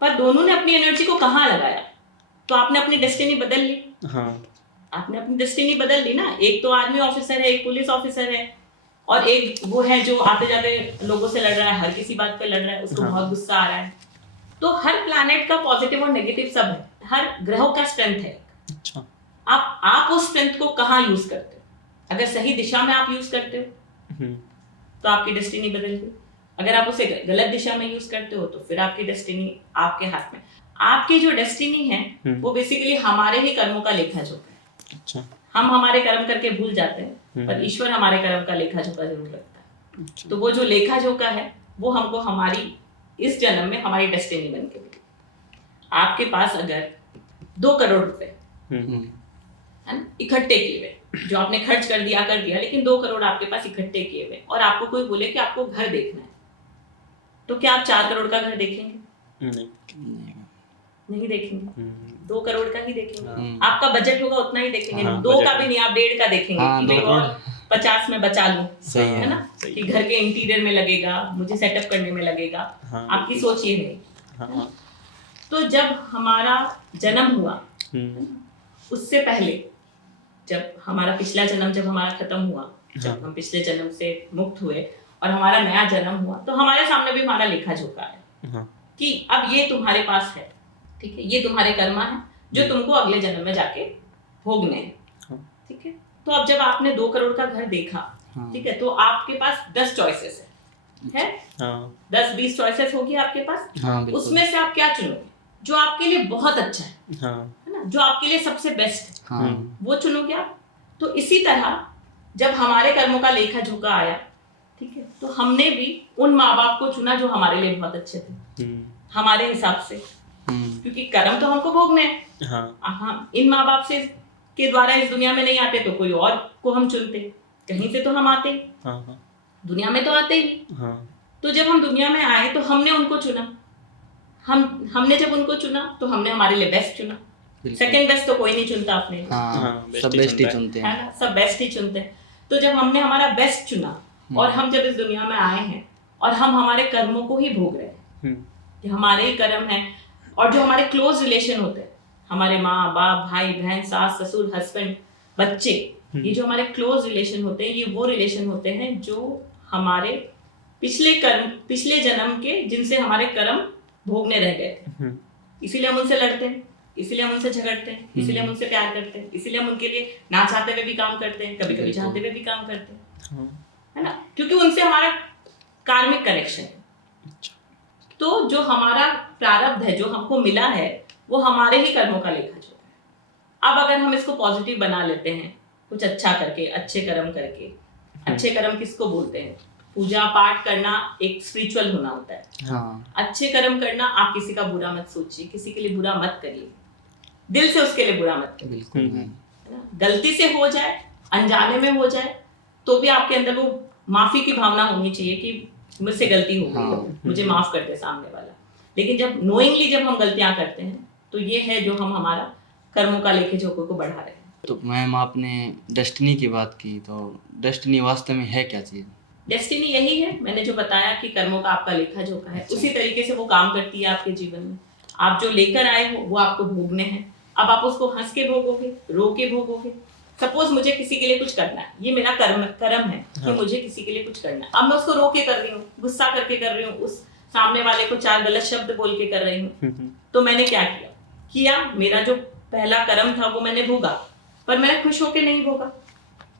पर दोनों ने अपनी एनर्जी को कहाँ लगाया? तो आपने अपनी डेस्टिनी बदल ली। हाँ। आपने अपनी डेस्टिनी बदल ली ना। एक तो आर्मी ऑफिसर है, एक पुलिस ऑफिसर है, और एक वो है जो आते जाते लोगों से लड़ रहा है, हर किसी बात पे लड़ रहा है, उसको बहुत गुस्सा आ रहा है। तो हर प्लैनेट का पॉजिटिव और नेगेटिव सब है, हर ग्रहों का स्ट्रेंथ है। अच्छा। आप उस स्ट्रेंथ को कहाँ यूज करते हो? अगर सही दिशा में आप यूज करते हो तो आपकी डेस्टिनी बदल गई। अगर आप उसे गलत दिशा में यूज करते हो तो फिर आपकी डेस्टिनी आपके हाथ में। आपकी जो डेस्टिनी है वो बेसिकली हमारे ही कर्मों का लेखा जोखा है। अच्छा। हम हमारे कर्म करके भूल जाते हैं, पर ईश्वर हमारे कर्म का लेखा जोखा जरूर रखता है। अच्छा। तो वो जो लेखा जोखा है वो हमको हमारी इस जन्म में हमारी डेस्टिनी बन के मिली। आपके पास अगर 2 करोड़ रुपए है ना इकट्ठे किए हुए, जो आपने खर्च कर दिया, लेकिन 2 करोड़ आपके पास इकट्ठे किए हुए, और आपको कोई बोले कि आपको घर देखना है, तो क्या आप 4 करोड़ का घर देखेंगे? नहीं देखेंगे, 2 करोड़ का ही देखेंगे। आपका बजट होगा उतना ही देखेंगे, 2 का भी नहीं, आप 1.5 का देखेंगे कि भाई और 50 में बचा लूं, है ना, कि घर के इंटीरियर में लगेगा, मुझे सेटअप करने में लगेगा। आपकी सोच ये है। तो जब हमारा जन्म हुआ, उससे पहले जब हमारा पिछला जन्म जब हमारा खत्म हुआ, जब हम पिछले जन्म से मुक्त हुए और हमारा नया जन्म हुआ, तो हमारे सामने भी हमारा लेखा जोखा है कि अब ये तुम्हारे पास है, ठीक है, ये तुम्हारे कर्मा है जो तुमको अगले जन्म में जाके भोगने हैं, ठीक है। तो अब जब आपने 2 करोड़ का घर देखा, ठीक है, तो आपके पास 10 चॉइसेस है 10-20 चॉइसेस होगी आपके पास। उसमें से आप क्या चुनोगे जो आपके लिए बहुत अच्छा है ना, जो आपके लिए सबसे बेस्ट है, वो चुनोगे आप। तो इसी तरह जब हमारे कर्मों का लेखा जोखा आया, ठीक है, तो हमने भी उन माँ बाप को चुना जो हमारे लिए बहुत अच्छे थे, हमारे हिसाब से, क्योंकि कर्म तो हमको भोगने हैं। हाँ, इन माँ बाप से के द्वारा इस दुनिया में नहीं आते तो कोई और को हम चुनते, कहीं से तो हम आते, दुनिया में तो आते ही। तो जब हम दुनिया में आए तो हमने उनको चुना, हमने जब उनको चुना तो हमने हमारे लिए बेस्ट चुना। सेकंड बेस्ट तो कोई नहीं चुनता अपने, सब बेस्ट ही चुनते हैं, है ना, सब बेस्ट ही चुनते हैं। तो जब हमने हमारा बेस्ट चुना और हम जब इस दुनिया में आए हैं और हम हमारे कर्मों को ही भोग रहे हैं, कि हमारे ही कर्म हैं, और जो हमारे क्लोज रिलेशन होते हैं, हमारे माँ बाप, भाई बहन, सास ससुर, हस्बैंड, बच्चे, ये जो हमारे क्लोज रिलेशन होते हैं, ये वो रिलेशन होते हैं जो हमारे पिछले जन्म के, जिनसे हमारे कर्म भोगने रह गए थे, इसीलिए हम उनसे लड़ते हैं। इसीलिए हम उनसे झगड़ते हैं, इसीलिए हम उनसे प्यार करते हैं, इसीलिए हम उनके लिए ना चाहते हुए भी काम करते हैं, कभी कभी चाहते हुए भी काम करते हैं, हाँ, है ना, क्योंकि उनसे हमारा कार्मिक कनेक्शन है। अच्छा, तो जो हमारा प्रारब्ध है, जो हमको मिला है, वो हमारे ही कर्मों का लेखा जोखा है। अब अगर हम इसको पॉजिटिव बना लेते हैं, कुछ अच्छा करके, अच्छे कर्म करके, अच्छे कर्म किसको बोलते हैं? पूजा पाठ करना एक स्पिरिचुअल होना होता है। हाँ अच्छे कर्म करना, आप किसी का बुरा मत सोचिए, किसी के लिए बुरा मत करिए, दिल से उसके लिए बुरा मत करिए, बिल्कुल मैम। है ना। गलती से हो जाए, अनजाने में हो जाए, तो भी आपके अंदर वो माफी की भावना होनी चाहिए कि मुझसे गलती हो गई, हाँ। मुझे माफ कर दे सामने वाला। लेकिन जब नोइंगली जब हम गलतियां करते हैं, तो ये है जो हम हमारा कर्मों का लेखे जोखे को बढ़ा रहे हैं। तो मैम आपने डेस्टिनी की बात की, तो डेस्टिनी वास्तव में है क्या चीज़? डेस्टिनी यही है, मैंने जो बताया कि कर्मों का आपका लेखा जोखा है, उसी तरीके से वो काम करती है आपके जीवन में। आप जो लेकर आए हो वो आपको भोगने हैं। अब आप उसको हंस के भोगोगे, रो के भोगोगे। सपोज मुझे किसी के लिए कुछ करना है, ये मेरा कर्म है कि मुझे किसी के लिए कुछ करना है। अब मैं उसको रो के कर रही हूँ, गुस्सा करके कर रही हूँ, उस सामने वाले को 4 गलत शब्द बोल के कर रही हूँ, तो मैंने क्या किया? मेरा जो पहला कर्म था वो मैंने भोगा, पर मैंने खुश होके नहीं भोगा,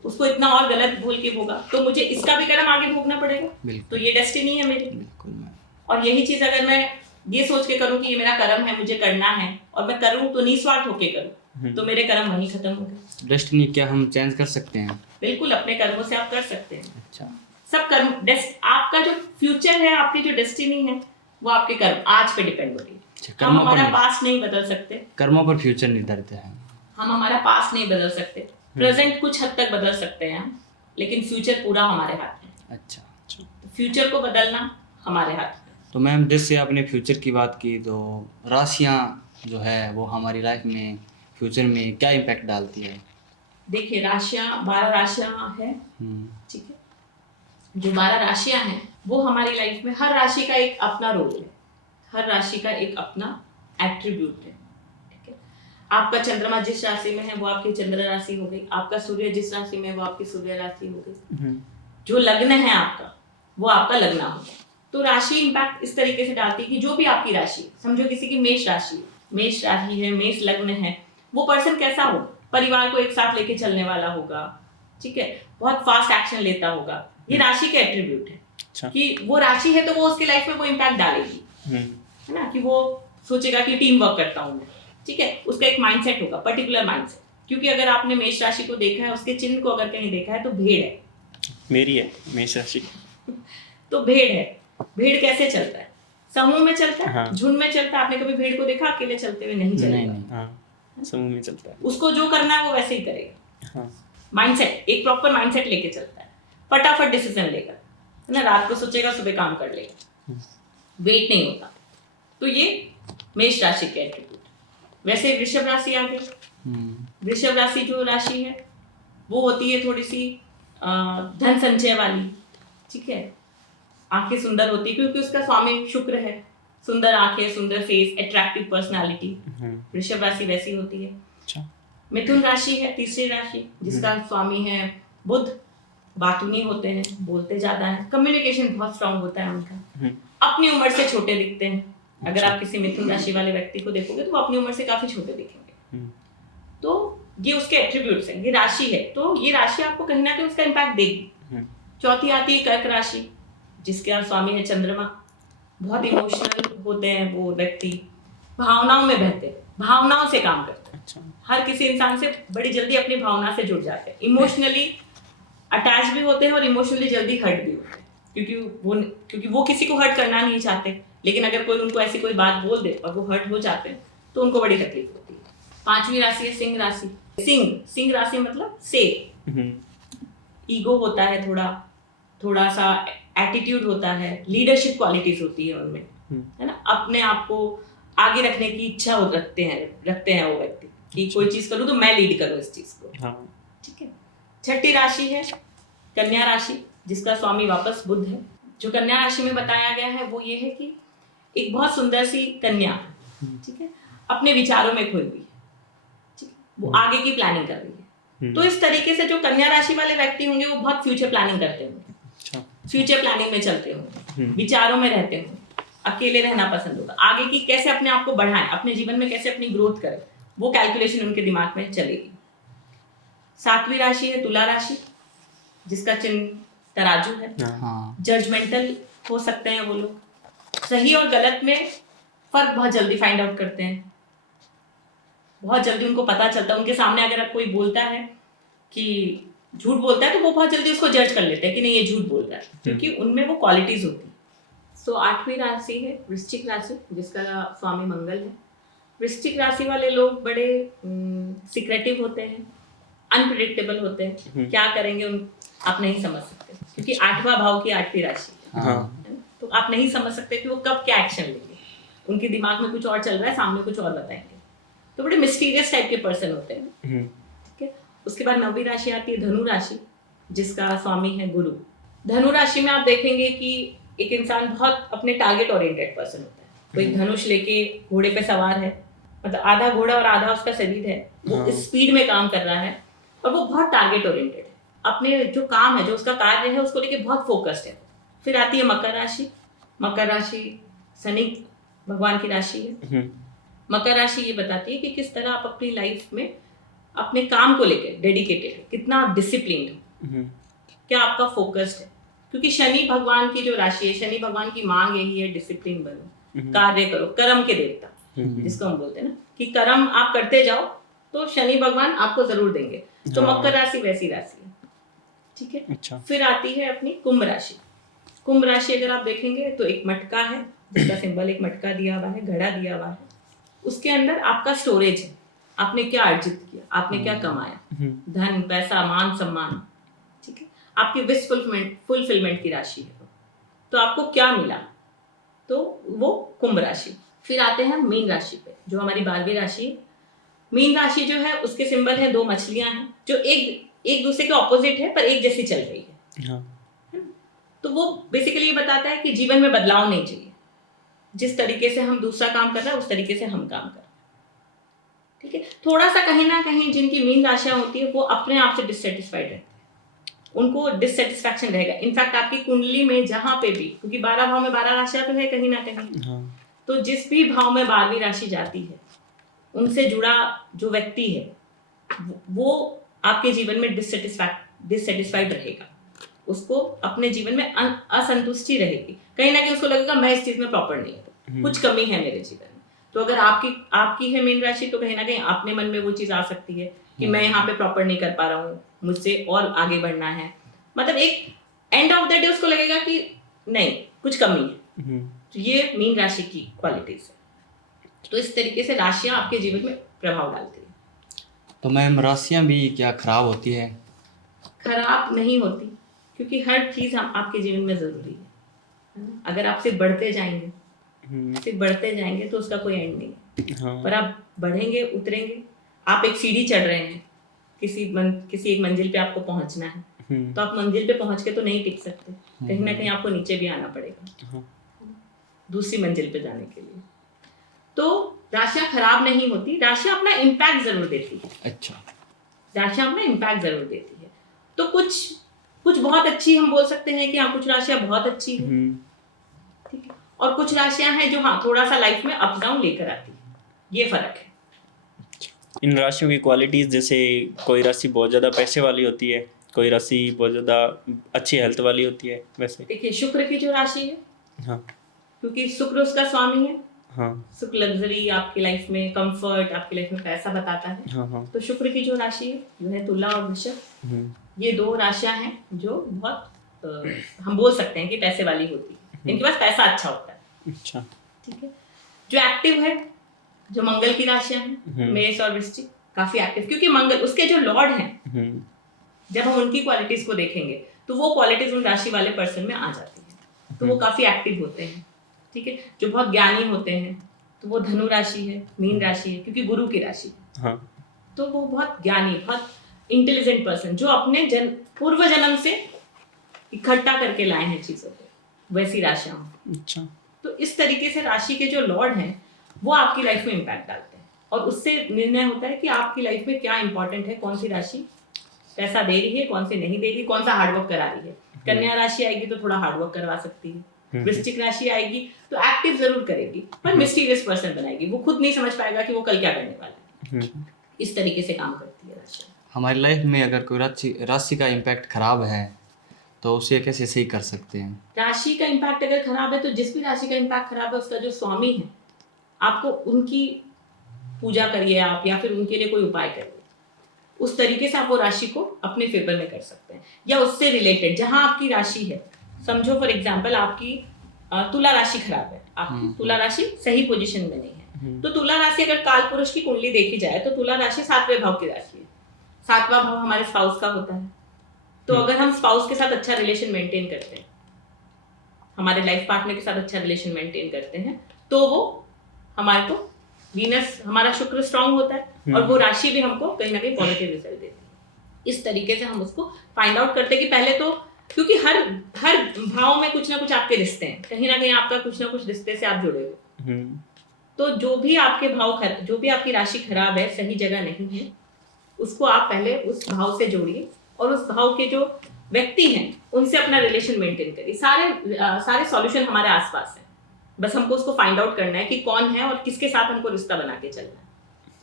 उसको इतना और गलत बोल के भोगा, तो मुझे इसका भी कर्म आगे भोगना पड़ेगा। बिल्कुल तो ये डेस्टिनी है मेरी। बिल्कुल मैम। और यही चीज अगर मैं ये सोच के करूं कि ये मेरा कर्म है, मुझे करना है, और मैं करूं तो निस्वार्थ होके करूं, तो मेरे कर्म वहीं खत्म हो गए। डेस्टिनी क्या हम चेंज कर सकते हैं? बिल्कुल, अपने कर्मों से आप कर सकते हैं अच्छा, सब कर्म। आपका जो फ्यूचर है, आपकी जो डेस्टिनी है, वो आपके कर्म आज पे डिपेंड हो रही अच्छा, है। हम कर्मों पर हमारा नहीं। पास्ट नहीं बदल सकते, कर्मों पर फ्यूचर निर्धारित है। हम हमारा पास्ट नहीं बदल सकते, प्रेजेंट कुछ हद तक बदल सकते हैं हम, लेकिन फ्यूचर पूरा हमारे हाथ में है। अच्छा, फ्यूचर को बदलना हमारे हाथ में। तो मैम जैसे आपने फ्यूचर की बात की, तो राशियाँ जो है वो हमारी लाइफ में फ्यूचर में क्या इम्पैक्ट डालती है? देखिए, राशियां 12 राशियां हैं, ठीक है। जो 12 राशियां हैं वो हमारी लाइफ में, हर राशि का एक अपना रोल है, हर राशि का एक अपना एट्रीब्यूट है, ठीक है। आपका चंद्रमा जिस राशि में है वो आपकी चंद्र राशि हो गई, आपका सूर्य जिस राशि में है वो आपकी सूर्य राशि हो गई, जो लग्न है आपका वो आपका लग्न हो गया। तो राशि इम्पैक्ट इस तरीके से डालती है कि जो भी आपकी राशि, समझो किसी की मेष राशि है, मेष लग्न है, वो पर्सन कैसा हो? परिवार को एक साथ लेके चलने वाला होगा, ठीक है, बहुत फास्ट एक्शन लेता होगा। ये राशि के एट्रीब्यूट है। अच्छा। कि वो राशि है तो वो उसके लाइफ में वो इम्पैक्ट डालेगी, है ना, कि वो सोचेगा कि टीम वर्क करता हूँ मैं, ठीक है। उसका एक माइंडसेट होगा, पर्टिकुलर माइंडसेट। क्योंकि अगर आपने मेष राशि को देखा है, उसके चिन्ह को अगर कहीं देखा है, तो भेड़ है, मेरी है मेष राशि। तो भेड़ है। भेड़ कैसे चलता है? समूह में चलता है, हाँ। झुंड में चलता है। आपने कभी भेड़ को देखा अकेले चलते हुए? नहीं चलेगा। नहीं। हाँ, समूह में चलता है। उसको जो करना है वो वैसे ही करेगा। हाँ, माइंडसेट, एक प्रॉपर माइंडसेट लेके चलता है, फटाफट डिसीजन लेगा, है ना, रात को सोचेगा सुबह काम कर लेगा, वेट नहीं होता। तो ये मेष राशि के एट्रीब्यूट। वैसे वृषभ राशि आ गई। वृषभ राशि जो राशि है वो होती है थोड़ी सी धन संचय वाली, ठीक है। आंखें सुंदर होती है क्योंकि उसका स्वामी शुक्र है। सुंदर आंखें, सुंदर फेस, अट्रैक्टिव पर्सनालिटी, वृषभ राशि वैसी होती है। अच्छा। मिथुन राशि है तीसरी राशि, जिसका स्वामी है बुध। बातूनी होते हैं, बोलते ज्यादा है, कम्युनिकेशन बहुत स्ट्रांग होता है उनका। अपनी उम्र से छोटे दिखते हैं। अगर आप किसी मिथुन राशि वाले व्यक्ति को देखोगे तो वो अपनी उम्र से काफी छोटे दिखेंगे। तो ये उसके एट्रीब्यूट्स हैं, ये राशि है। तो ये राशि आपको कहीं ना कहीं उसका इम्पैक्ट देगी। चौथी आती है कर्क राशि, जिसके स्वामी है चंद्रमा। बहुत इमोशनल होते हैं वो व्यक्ति, भावनाओं में बहते हैं, भावनाओं से काम करते हैं। अच्छा। हर किसी इंसान से बड़ी जल्दी अपनी भावना से जुड़ जाते हैं, इमोशनली अटैच भी होते हैं और इमोशनली जल्दी हर्ट भी होते हैं, क्योंकि वो किसी को हर्ट करना नहीं चाहते। लेकिन अगर कोई उनको ऐसी कोई बात बोल दे और वो हर्ट हो जाते हैं तो उनको बड़ी तकलीफ होती है। पांचवी राशि है सिंह राशि। सिंह राशि मतलब शेर। ईगो होता है, थोड़ा सा एटीट्यूड होता है, लीडरशिप क्वालिटीज होती है उनमें, है ना। अपने आप को आगे रखने की इच्छा रखते हैं वो व्यक्ति कि कोई चीज करूँ तो मैं लीड करूँ इस चीज को, ठीक है। छठी राशि है कन्या राशि, जिसका स्वामी वापस बुध है। जो कन्या राशि में बताया गया है वो ये है कि एक बहुत सुंदर सी कन्या, ठीक है, अपने विचारों में खोई हुई है, ठीक है, वो आगे की प्लानिंग कर रही है। तो इस तरीके से जो कन्या राशि वाले व्यक्ति होंगे वो बहुत फ्यूचर प्लानिंग करते होंगे, फ्यूचर प्लानिंग में चलते होंगे, विचारों में रहते होंगे, अकेले रहना पसंद होगा, आगे की कैसे अपने आप को बढ़ाएं, अपने जीवन में कैसे अपनी ग्रोथ करें, वो कैलकुलेशन उनके दिमाग में चलेगी। 7वीं राशि है तुला राशि, जिसका चिन्ह तराजू है। हाँ जजमेंटल हो सकते हैं वो लोग, सही और गलत में फर्क बहुत जल्दी फाइंड आउट करते हैं, बहुत जल्दी उनको पता चलता है। उनके सामने अगर कोई बोलता है कि झूठ बोलता है तो वो बहुत जल्दी उसको जज कर लेते हैं कि नहीं ये झूठ बोल रहा है, क्योंकि उनमें वो क्वालिटीज होती है। सो 8वीं राशि है वृश्चिक राशि, जिसका स्वामी मंगल है। वृश्चिक राशि वाले लोग बड़े सीक्रेटिव होते हैं, अनप्रिडिक्टेबल होते हैं, क्या करेंगे आप नहीं समझ सकते, क्योंकि 8वां भाव की 8वीं राशि है। हाँ। तो आप नहीं समझ सकते कि वो कब क्या एक्शन लेंगे, उनके दिमाग में कुछ और चल रहा है, सामने कुछ और बताएंगे। तो बड़े मिस्टीरियस टाइप के पर्सन होते हैं। ठीक है। उसके बाद 9वीं राशि आती है धनु राशि, जिसका स्वामी है गुरु। धनु राशि में आप देखेंगे कि एक इंसान बहुत अपने टारगेट ओरिएंटेड पर्सन होता है। कोई धनुष लेके घोड़े पे सवार है, मतलब आधा घोड़ा और आधा उसका शरीर है, वो स्पीड में काम कर रहा है और वो बहुत टारगेट ओरिएंटेड है, अपने जो काम है, जो उसका कार्य है, उसको लेके बहुत फोकस्ड है। फिर आती है मकर राशि। मकर राशि शनि भगवान की राशि है। मकर राशि ये बताती है कि किस तरह आप अपनी लाइफ में अपने काम को लेकर डेडिकेटेड है, कितना आप डिसिप्लिन्ड है, क्या आपका फोकस्ड है। क्योंकि शनि भगवान की जो राशि है, शनि भगवान की मांग यही है डिसिप्लिन बनो, कार्य करो, कर्म के देवता जिसको हम बोलते हैं ना, कि कर्म आप करते जाओ तो शनि भगवान आपको जरूर देंगे। तो मकर राशि वैसी राशि है। ठीक है। अच्छा। फिर आती है अपनी कुंभ राशि। कुंभ राशि अगर आप देखेंगे तो एक मटका है, जिसका सिंबल एक मटका दिया हुआ है, घड़ा दिया हुआ है। उसके अंदर आपका स्टोरेज है, आपने क्या अर्जित किया, आपने क्या कमाया, धन पैसा मान सम्मान। ठीक है। आपकी विश फुलफिलमेंट की राशि है। तो आपको क्या मिला, तो वो कुंभ राशि। फिर आते हैं मीन राशि पे, जो हमारी 12वीं राशि है। मीन राशि जो है उसके सिंबल है 2 मछलियां हैं, जो एक दूसरे के ऑपोजिट है पर एक जैसी चल रही है। हाँ। तो वो बेसिकली ये बताता है कि जीवन में बदलाव नहीं चाहिए, जिस तरीके से हम दूसरा काम कर रहे हैं उस तरीके से हम काम कर रहे हैं। ठीक है। थोड़ा सा कहीं ना कहीं जिनकी मीन राशियां होती है वो अपने आप से डिससेटिस्फाइड रहते हैं, उनको डिससेटिस्फैक्शन रहेगा। इनफैक्ट आपकी कुंडली में जहां पे भी, क्योंकि 12 भाव में 12 राशियां तो है कहीं ना कहीं, हाँ। तो जिस भी भाव में 12वीं राशि जाती है, उनसे जुड़ा जो व्यक्ति है वो आपके जीवन में डिससेटिस्फाइड रहेगा, उसको अपने जीवन में असंतुष्टि रहेगी, कहीं ना कहीं उसको लगेगा मैं इस चीज में प्रॉपर नहीं हूँ, कुछ कमी है मेरे जीवन में। तो अगर आपकी है मीन राशि, तो कहीं ना कहीं अपने मन में वो चीज आ सकती है कि मैं यहाँ पे प्रॉपर नहीं कर पा रहा हूँ, मुझसे और आगे बढ़ना है। मतलब एक एंड ऑफ द डे उसको लगेगा कि नहीं, कुछ कमी है। तो ये मीन राशि की क्वालिटीज है। तो इस तरीके से राशियां आपके जीवन में प्रभाव डालती है। तो मैम राशियाँ भी क्या खराब होती है? खराब नहीं होती, क्योंकि हर चीज आपके जीवन में जरूरी है। अगर आप सिर्फ बढ़ते जाएंगे तो उसका कोई एंड नहीं है। हाँ। पर आप बढ़ेंगे, उतरेंगे। आप एक सीढ़ी चढ़ रहे हैं, किसी एक मंजिल पे आपको पहुंचना है, तो आप मंजिल पे पहुंच के तो नहीं टिक सकते, कहीं ना कहीं आपको नीचे भी आना पड़ेगा दूसरी मंजिल पे जाने के लिए। तो राशियां खराब नहीं होती, राशियां अपना इम्पैक्ट जरूर देती है। अच्छा। राशियां अपना इम्पैक्ट जरूर देती है। तो कुछ बहुत अच्छी हम बोल सकते हैं कि हाँ, कुछ राशियां बहुत अच्छी है। ठीक है। और कुछ राशियां हैं जो हाँ थोड़ा सा लाइफ में अप डाउन लेकर आती है, ये फर्क है। इन राशियों की क्वालिटीज, जैसे कोई राशि बहुत ज़्यादा पैसे वाली होती है, कोई राशि बहुत ज़्यादा अच्छी हेल्थ वाली होती है। वैसे देखिए शुक्र की जो राशि है, हाँ, क्योंकि शुक्र उसका स्वामी है। हाँ, शुक्र लग्जरी, आपकी लाइफ में कंफर्ट, आपकी लाइफ में पैसा बताता है। हाँ, हाँ। तो शुक्र की जो राशि है जो है तुला और वृषभ, ये 2 राशियां हैं जो बहुत हम बोल सकते हैं कि पैसे वाली होती है। इनके पास पैसा अच्छा होता है। अच्छा। ठीक है। जो एक्टिव है, जो मंगल की राशियां हैं, मेष और वृश्चिक, काफी एक्टिव, क्योंकि मंगल उसके जो लॉर्ड हैं, जब हम उनकी क्वालिटीज को देखेंगे तो वो क्वालिटीज उन राशि वाले पर्सन में आ जाती है, तो वो काफी एक्टिव होते हैं। ठीक है। जो बहुत ज्ञानी होते हैं, तो वो धनु राशि है, मीन राशि है, क्योंकि गुरु की राशि है। हाँ। तो वो बहुत ज्ञानी, बहुत इंटेलिजेंट पर्सन, जो अपने पूर्व जन्म से इकट्ठा करके लाए हैं चीजों को, वैसी राशियां। अच्छा। तो इस तरीके से राशि के जो लॉर्ड हैं वो आपकी लाइफ में इम्पैक्ट डालते हैं, और उससे निर्णय होता है कि आपकी लाइफ में क्या इंपॉर्टेंट है, कौन सी राशि पैसा दे रही है, कौन सी नहीं दे रही, कौन सा हार्डवर्क करा रही है। कन्या राशि आएगी तो थोड़ा हार्डवर्क करवा सकती है, वृश्चिक राशि आएगी तो एक्टिव जरूर करेगी पर मिस्टीरियस पर्सन बनाएगी, वो खुद नहीं समझ पाएगा कि वो कल क्या करने वाला है। इस तरीके से काम करती है राशि। हमारी लाइफ में अगर कोई राशि का इम्पैक्ट खराब है तो उसे कैसे सही कर सकते हैं? राशि का इम्पैक्ट अगर खराब है तो जिस भी राशि का इम्पैक्ट खराब है उसका जो स्वामी है, आपको उनकी पूजा करिए आप, या फिर उनके लिए कोई उपाय करिए। उस तरीके से आप वो राशि को अपने फेवर में कर सकते हैं। या उससे रिलेटेड जहां आपकी राशि है, समझो फॉर एग्जाम्पल आपकी तुला राशि खराब है, आपकी तुला राशि सही पोजीशन में नहीं है, तो तुला राशि अगर काल पुरुष की कुंडली देखी जाए तो तुला राशि 7वें भाव की राशि है। 7वां भाव हमारे स्पाउस का होता है। तो अगर हम स्पाउस के साथ अच्छा रिलेशन मेंटेन करते हैं, हमारे लाइफ पार्टनर के साथ अच्छा रिलेशन मेंटेन करते हैं, तो वो हमारे को वीनस, हमारा शुक्र स्ट्रांग होता है और वो राशि भी हमको कहीं ना कहीं पॉजिटिव रिजल्ट देती है। इस तरीके से हम उसको फाइंड आउट करते हैं कि पहले तो, क्योंकि हर भाव में कुछ ना कुछ आपके रिश्ते हैं, कहीं ना कहीं आपका कुछ ना कुछ रिश्ते से आप जुड़े हो। तो जो भी आपके भाव जो भी आपकी राशि खराब है, सही जगह नहीं है, उसको आप पहले उस भाव से जोड़िए और उस भाव के जो व्यक्ति हैं उनसे अपना रिलेशन मेंटेन करिए। सारे सॉल्यूशन हमारे आसपास हैं, बस हमको उसको फाइंड आउट करना है कि कौन है और किसके साथ हमको रिश्ता बना के चलना है।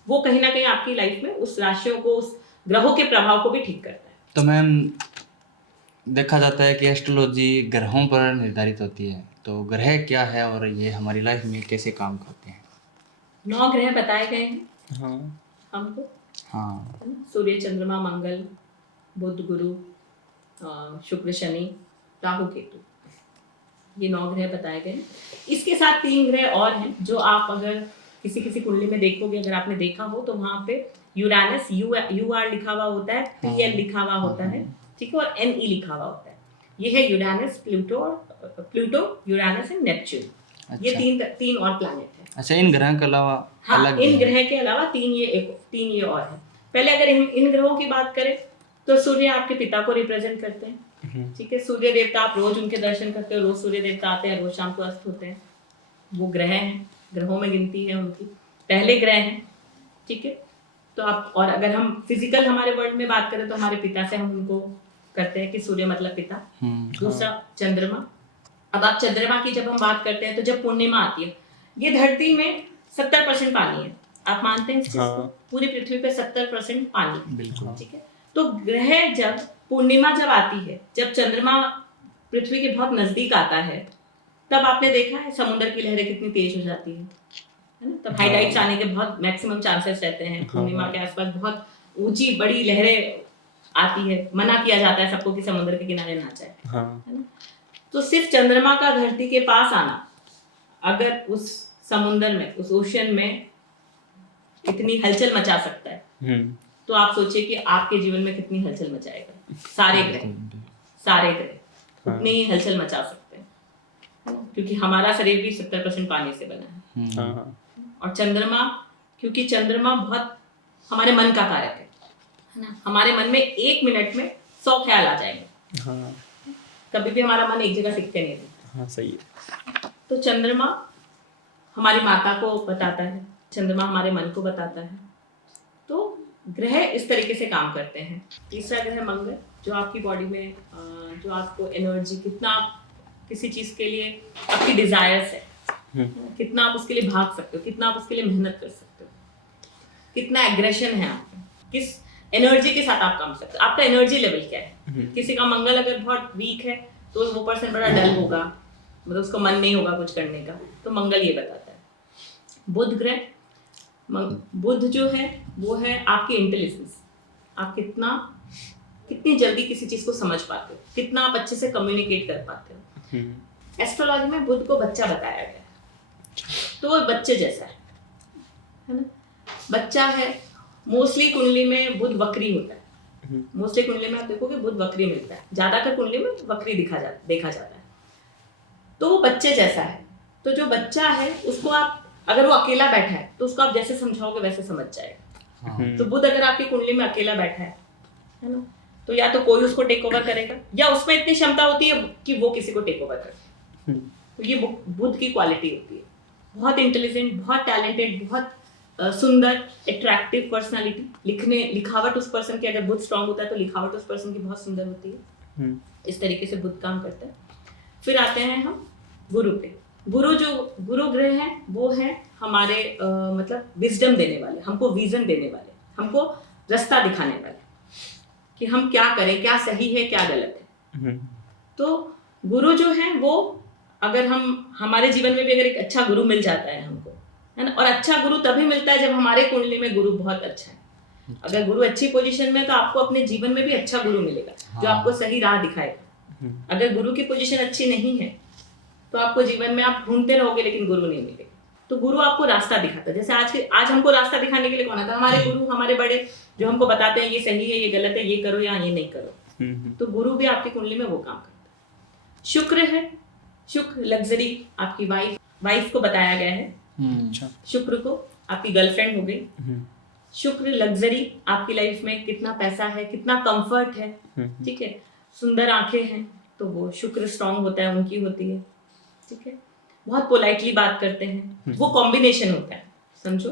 वो कहीं ना कहीं आपकी लाइफ में उस राशियों को, उस ग्रहों के प्रभाव को भी ठीक करता है। तो मैम देखा जाता है कि एस्ट्रोलॉजी ग्रहों पर निर्धारित होती है, तो ग्रह क्या है और ये हमारी लाइफ में कैसे काम करते हैं? 9 ग्रह बताए गए हैं हाँ हमको, हाँ, है ना? सूर्य, चंद्रमा, मंगल, बुध, गुरु, शुक्र, शनि, राहु, केतु, ये 9 ग्रह बताए गए हैं। इसके साथ 3 ग्रह और हैं जो आप अगर किसी कुंडली में देखोगे, अगर आपने देखा हो तो वहां पे यूरानस, UR लिखा हुआ होता है, PL लिखा हुआ होता है, ठीक है, और NE लिखा हुआ होता है। ये है Uranus, Pluto, Uranus and Neptune. ये तीन और प्लैनेट है। अच्छा, इन ग्रहों के अलावा हाँ, अलग इन ग्रह के अलावा तीन ये और है। पहले अगर इन ग्रहों की बात करें तो सूर्य आपके पिता को रिप्रेजेंट करते हैं, ठीक है। सूर्य देवता, आप रोज उनके दर्शन करते हो, रोज सूर्य देवता आते हैं, रोज शाम को अस्त होते हैं। वो ग्रह हैं, ग्रहों में गिनती है उनकी, पहले ग्रह हैं, ठीक है। तो आप, और अगर हम फिजिकल हमारे वर्ल्ड में बात करें तो हमारे पिता से हम उनको करते हैं कि सूर्य मतलब पिता। दूसरा चंद्रमा। अब आप चंद्रमा की जब हम बात करते हैं तो जब पूर्णिमा आती है, ये धरती में 70% पानी है, आप मानते हैं इस चीज को? पूरी पृथ्वी पे 70% पानी, बिल्कुल, ठीक है। तो ग्रह जब पूर्णिमा जब आती है, जब चंद्रमा पृथ्वी के बहुत नजदीक आता है, तब आपने देखा है समुद्र की लहरें कितनी तेज हो जाती है ना? तब हाई टाइड्स आने के बहुत मैक्सिमम चांसेस रहते हैं। पूर्णिमा के आसपास बहुत ऊंची बड़ी लहरें आती है, मना किया जाता है सबको कि समुद्र के किनारे ना जाए, है ना? तो सिर्फ चंद्रमा का धरती के पास आना, अगर उस समुद्र में, उस ओशन में इतनी हलचल मचा सकता है, तो आप सोचिए कि आपके जीवन में कितनी हलचल मचाएगा। सारे ग्रह उतनी ही हलचल मचा सकते हैं, क्योंकि हमारा शरीर भी 70% पानी से बना है। और चंद्रमा, क्योंकि चंद्रमा बहुत हमारे मन का कारक है ना? हमारे मन में 1 मिनट में 100 ख्याल आ जाएंगे। कभी भी हमारा मन एक जगह टिकते नहीं है। सही है। तो चंद्रमा हमारी माता को बताता है, चंद्रमा हमारे मन को बताता है। तो ग्रह इस तरीके से काम करते हैं। तीसरा ग्रह मंगल, जो आपकी बॉडी में जो आपको एनर्जी, कितना किसी चीज के लिए आपकी डिजायर्स है, कितना आप उसके लिए भाग सकते हो, कितना आप उसके लिए मेहनत कर सकते हो, कितना एग्रेशन है आप में, किस एनर्जी के साथ आप काम कर सकते हो, आपका एनर्जी लेवल क्या है। किसी का मंगल अगर बहुत वीक है तो वो पर्सन बड़ा डल होगा, मतलब उसको मन नहीं होगा कुछ करने का, तो मंगल ये बताता है। बुध ग्रह, बुध जो है वो है आपकी इंटेलिजेंस, आप कितनी जल्दी किसी चीज को समझ पाते हो, कितना आप अच्छे से कम्युनिकेट कर पाते हो। एस्ट्रोलॉजी में बुध को बच्चा बताया गया है, तो वो बच्चे जैसा है ना? बच्चा है। मोस्टली कुंडली में बुध वक्री होता है, मोस्टली कुंडली में आप देखोगे बुध वक्री मिलता है, ज्यादातर कुंडली में वक्री देखा जाता है। तो वो बच्चे जैसा है। तो जो बच्चा है उसको आप, अगर वो अकेला बैठा है तो उसको आप जैसे समझाओगे वैसे समझ जाएगा। तो बुध अगर आपकी कुंडली में अकेला बैठा है ना, तो या तो कोई उसको टेक ओवर करेगा, या उसमें इतनी क्षमता होती है कि वो किसी को टेक ओवर करे। तो ये बुध की क्वालिटी होती है, बहुत इंटेलिजेंट, बहुत टैलेंटेड, बहुत सुंदर, अट्रैक्टिव पर्सनालिटी। लिखावट उस पर्सन की, अगर बुध स्ट्रांग होता है तो लिखावट उस पर्सन की बहुत सुंदर होती है। इस तरीके से बुध काम करता है। फिर आते हैं हम गुरु पे। गुरु ग्रह है वो है हमारे मतलब विजडम देने वाले, हमको विजन देने वाले, हमको रास्ता दिखाने वाले कि हम क्या करें, क्या सही है क्या गलत है। तो गुरु जो है वो, अगर हमारे जीवन में भी अगर एक अच्छा गुरु मिल जाता है हमको, है ना, और अच्छा गुरु तभी मिलता है जब हमारे कुंडली में गुरु बहुत अच्छा है। अगर गुरु अच्छी पोजीशन में है तो आपको अपने जीवन में भी अच्छा गुरु मिलेगा जो आपको सही राह दिखाएगा। अगर गुरु की पोजीशन अच्छी नहीं है तो आपको जीवन में आप ढूंढते रहोगे लेकिन गुरु नहीं मिलेगा। तो गुरु आपको रास्ता दिखाता है। जैसे आज हमको रास्ता दिखाने के लिए कौन आता है? हमारे गुरु, हमारे बड़े, जो हमको बताते हैं ये सही है, ये गलत है, ये करो या ये नहीं करो। तो गुरु भी आपकी कुंडली में वो काम करता है। शुक्र है, शुक्र लग्जरी, आपकी वाइफ को बताया गया है। शुक्र को आपकी गर्लफ्रेंड हो गई। शुक्र लग्जरी, आपकी लाइफ में कितना पैसा है, कितना कंफर्ट है, ठीक है, सुंदर आंखें हैं, तो वो शुक्र स्ट्रांग होता है, उनकी होती है, ठीक है। बहुत पोलाइटली बात करते हैं, वो कॉम्बिनेशन होता है, समझो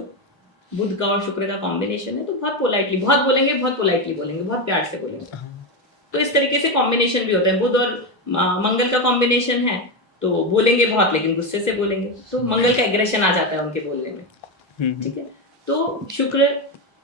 बुध का और शुक्र का कॉम्बिनेशन है, तो बहुत पोलाइटली, बहुत बोलेंगे, बहुत पोलाइटली बोलेंगे, बहुत प्यार से बोलेंगे। तो इस तरीके से कॉम्बिनेशन भी होता है। बुध और मंगल का कॉम्बिनेशन है तो बोलेंगे बहुत लेकिन गुस्से से बोलेंगे, तो मंगल का एग्रेशन आ जाता है उनके बोलने में, ठीक है। तो शुक्र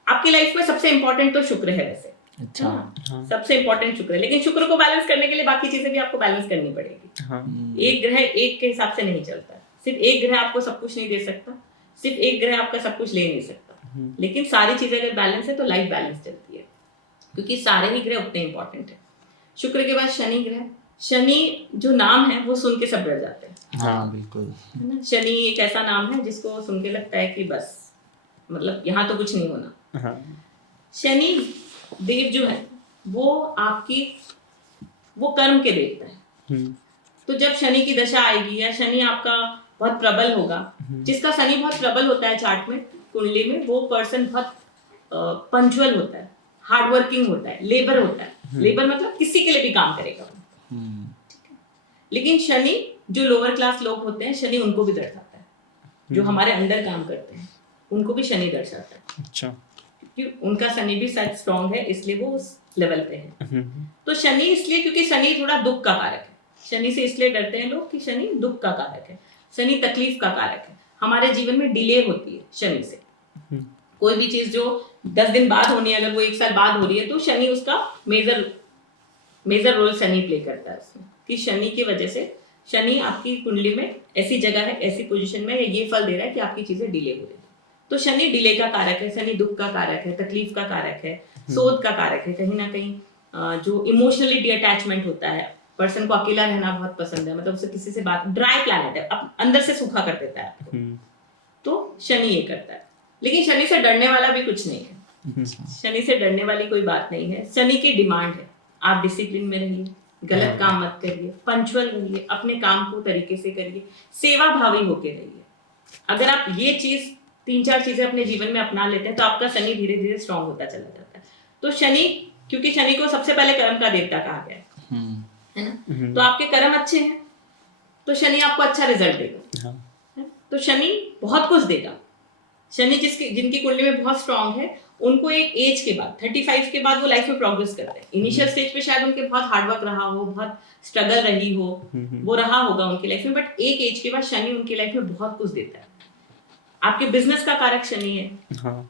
आपकी लाइफ में सबसे इंपॉर्टेंट तो शुक्र है वैसे, अच्छा, हाँ। सबसे इंपॉर्टेंट शुक्र है, लेकिन शुक्र को बैलेंस करने के लिए बाकी चीजें भी आपको बैलेंस करनी पड़ेगी। हाँ। एक ग्रह एक के हिसाब से नहीं चलता है। सिर्फ एक ग्रह आपको सब कुछ नहीं दे सकता, सिर्फ एक ग्रह आपका सब कुछ ले नहीं सकता, लेकिन सारी चीजें अगर बैलेंस है तो लाइफ बैलेंस चलती है, क्योंकि सारे ही ग्रह उतने इंपॉर्टेंट है। शुक्र के बाद शनि ग्रह। शनि जो नाम है वो सुन के सब डर जाते हैं। हाँ बिल्कुल, है ना। शनि एक ऐसा नाम है जिसको सुन के लगता है कि बस मतलब यहाँ तो कुछ नहीं होना। हाँ। शनि देव जो है वो आपकी वो कर्म के देवता है। तो जब शनि की दशा आएगी या शनि आपका बहुत प्रबल होगा, जिसका शनि बहुत प्रबल होता है चार्ट में, कुंडली में, वो पर्सन बहुत पंचुअल होता है, हार्डवर्किंग होता है, लेबर होता है। लेबर मतलब किसी के लिए भी काम करेगा। लेकिन शनि जो लोअर क्लास लोग होते हैं, शनि उनको भी दर्शाता है, जो हमारे अंदर काम करते हैं उनको भी शनि दर्शाता है। अच्छा, क्योंकि उनका शनि भी शायद स्ट्रांग है, इसलिए वो उस लेवल पे है। तो शनि इसलिए क्योंकि शनि थोड़ा दुख का कारक है। शनि से इसलिए डरते हैं लोग कि शनि दुख का कारक है, शनि तकलीफ का कारक है। हमारे जीवन में डिले होती है शनि से। कोई भी चीज जो 10 दिन बाद होनी है, अगर वो 1 साल बाद हो रही है, तो शनि उसका मेजर रोल शनि प्ले करता है उसमें, कि शनि की वजह से, शनि आपकी कुंडली में ऐसी जगह है, ऐसी पोजीशन में ये फल दे रहा है कि आपकी चीजें डिले हो रही है। तो शनि डिले का कारक है, शनि दुख का कारक है, तकलीफ का कारक है, शोध का कारक है। कहीं ना कहीं जो इमोशनली डिअटैचमेंट होता है, पर्सन को अकेला रहना बहुत पसंद है, मतलब उसे किसी से बात, ड्राई प्लैनेट है, अब अंदर से सूखा कर देता है आपको। तो शनि ये करता है। लेकिन शनि से डरने वाला भी कुछ नहीं है, शनि से डरने वाली कोई बात नहीं है। शनि की डिमांड है आप डिसिप्लिन में रहिए, गलत काम मत करिए, पंचुअल रहिए, अपने काम को तरीके से करिए, सेवा भावी होके रहिए। अगर आप ये चीज 3-4 चीजें अपने जीवन में अपना लेते हैं तो आपका शनि धीरे धीरे स्ट्रांग होता चला जाता है। तो शनि, क्योंकि शनि को सबसे पहले कर्म का देवता कहा गया है ना, तो आपके कर्म अच्छे हैं तो शनि आपको अच्छा रिजल्ट देगा। तो शनि बहुत कुछ देगा। शनि जिनकी कुंडली में बहुत स्ट्रांग है, उनको एक एज के बाद 35 के बाद वो लाइफ में प्रोग्रेस करते हैं। इनिशियल स्टेज पे शायद उनके बहुत हार्डवर्क रहा हो, बहुत स्ट्रगल रही हो, वो रहा होगा उनकी लाइफ में, बट एक एज के बाद शनि उनकी लाइफ में बहुत कुछ देता है। आपके बिजनेस का कारक शनि है। हाँ।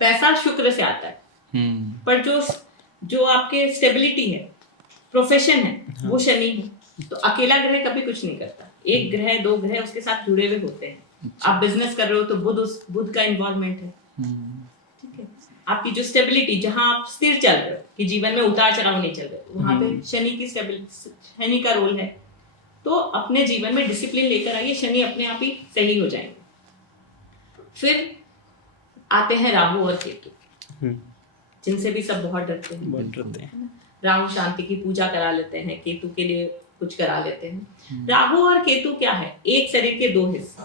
पैसा शुक्र से आता है, पर जो आपके स्टेबिलिटी है, प्रोफेशन है, वो शनि है। तो अकेला ग्रह कभी कुछ नहीं करता, एक ग्रह 2 ग्रह उसके साथ जुड़े हुए होते हैं। आप बिजनेस कर रहे हो तो बुध का इन्वॉल्वमेंट है, ठीक है। आपकी जो स्टेबिलिटी, जहां आप स्थिर चल रहे हो कि जीवन में उतार चढ़ाव नहीं चल रहे, वहां पे शनि का रोल है। तो अपने जीवन में डिसिप्लिन लेकर आइए, शनि अपने आप ही सही हो जाएंगे। फिर आते हैं राहु और केतु, जिनसे भी सब बहुत डरते हैं। राहु शांति की पूजा करा लेते हैं, केतु के लिए कुछ करा लेते हैं। राहु और केतु क्या है? एक शरीर के 2 हिस्से।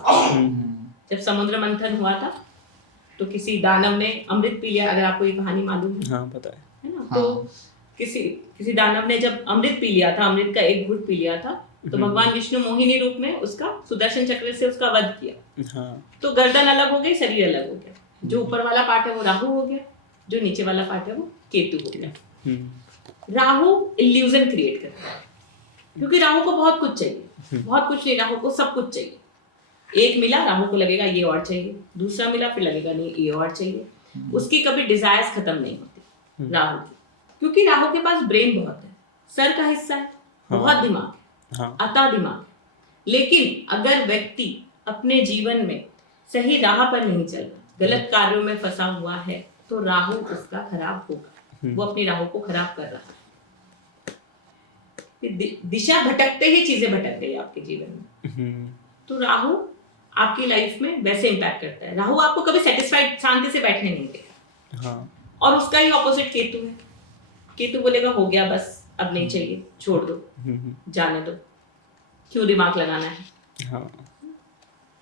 जब समुद्र मंथन हुआ था तो किसी दानव ने अमृत पी लिया, अगर आपको ये कहानी मालूम है। हाँ, पता है ना। तो किसी दानव ने जब अमृत पी लिया था, अमृत का एक घूंट पी लिया था, तो भगवान विष्णु मोहिनी रूप में उसका सुदर्शन चक्र से उसका वध किया। हाँ। तो गर्दन अलग हो गई, शरीर अलग हो गया। जो ऊपर वाला पार्ट है वो राहु हो गया, जो नीचे वाला पार्ट है वो केतु हो गया। राहु इल्यूजन क्रिएट करता है, क्योंकि राहु को बहुत कुछ चाहिए। बहुत कुछ नहीं, राहु को सब कुछ चाहिए। एक मिला, राहु को लगेगा ये और चाहिए, दूसरा मिला फिर लगेगा नहीं ये और चाहिए। उसकी कभी डिजायर्स खत्म नहीं होती राहु की, क्योंकि राहु के पास ब्रेन बहुत है, सर का हिस्सा है, बहुत दिमाग है, अता दिमाग है। लेकिन अगर व्यक्ति अपने जीवन में सही राह पर नहीं चल रहा, गलत कार्यों में फंसा हुआ है, तो राहु उसका खराब होगा। वो अपनी राहु को खराब कर रहा है। दिशा भटकते ही चीजें भटक गई आपके जीवन में। तो राहु आपकी लाइफ में वैसे इम्पैक्ट करता है। राहु आपको कभी सेटिस्फाइड शांति से बैठने नहीं देगा। और उसका ही ऑपोजिट केतु है। केतु बोलेगा हो गया बस, अब नहीं चाहिए, छोड़ दो, जाने दो, क्यों दिमाग लगाना है।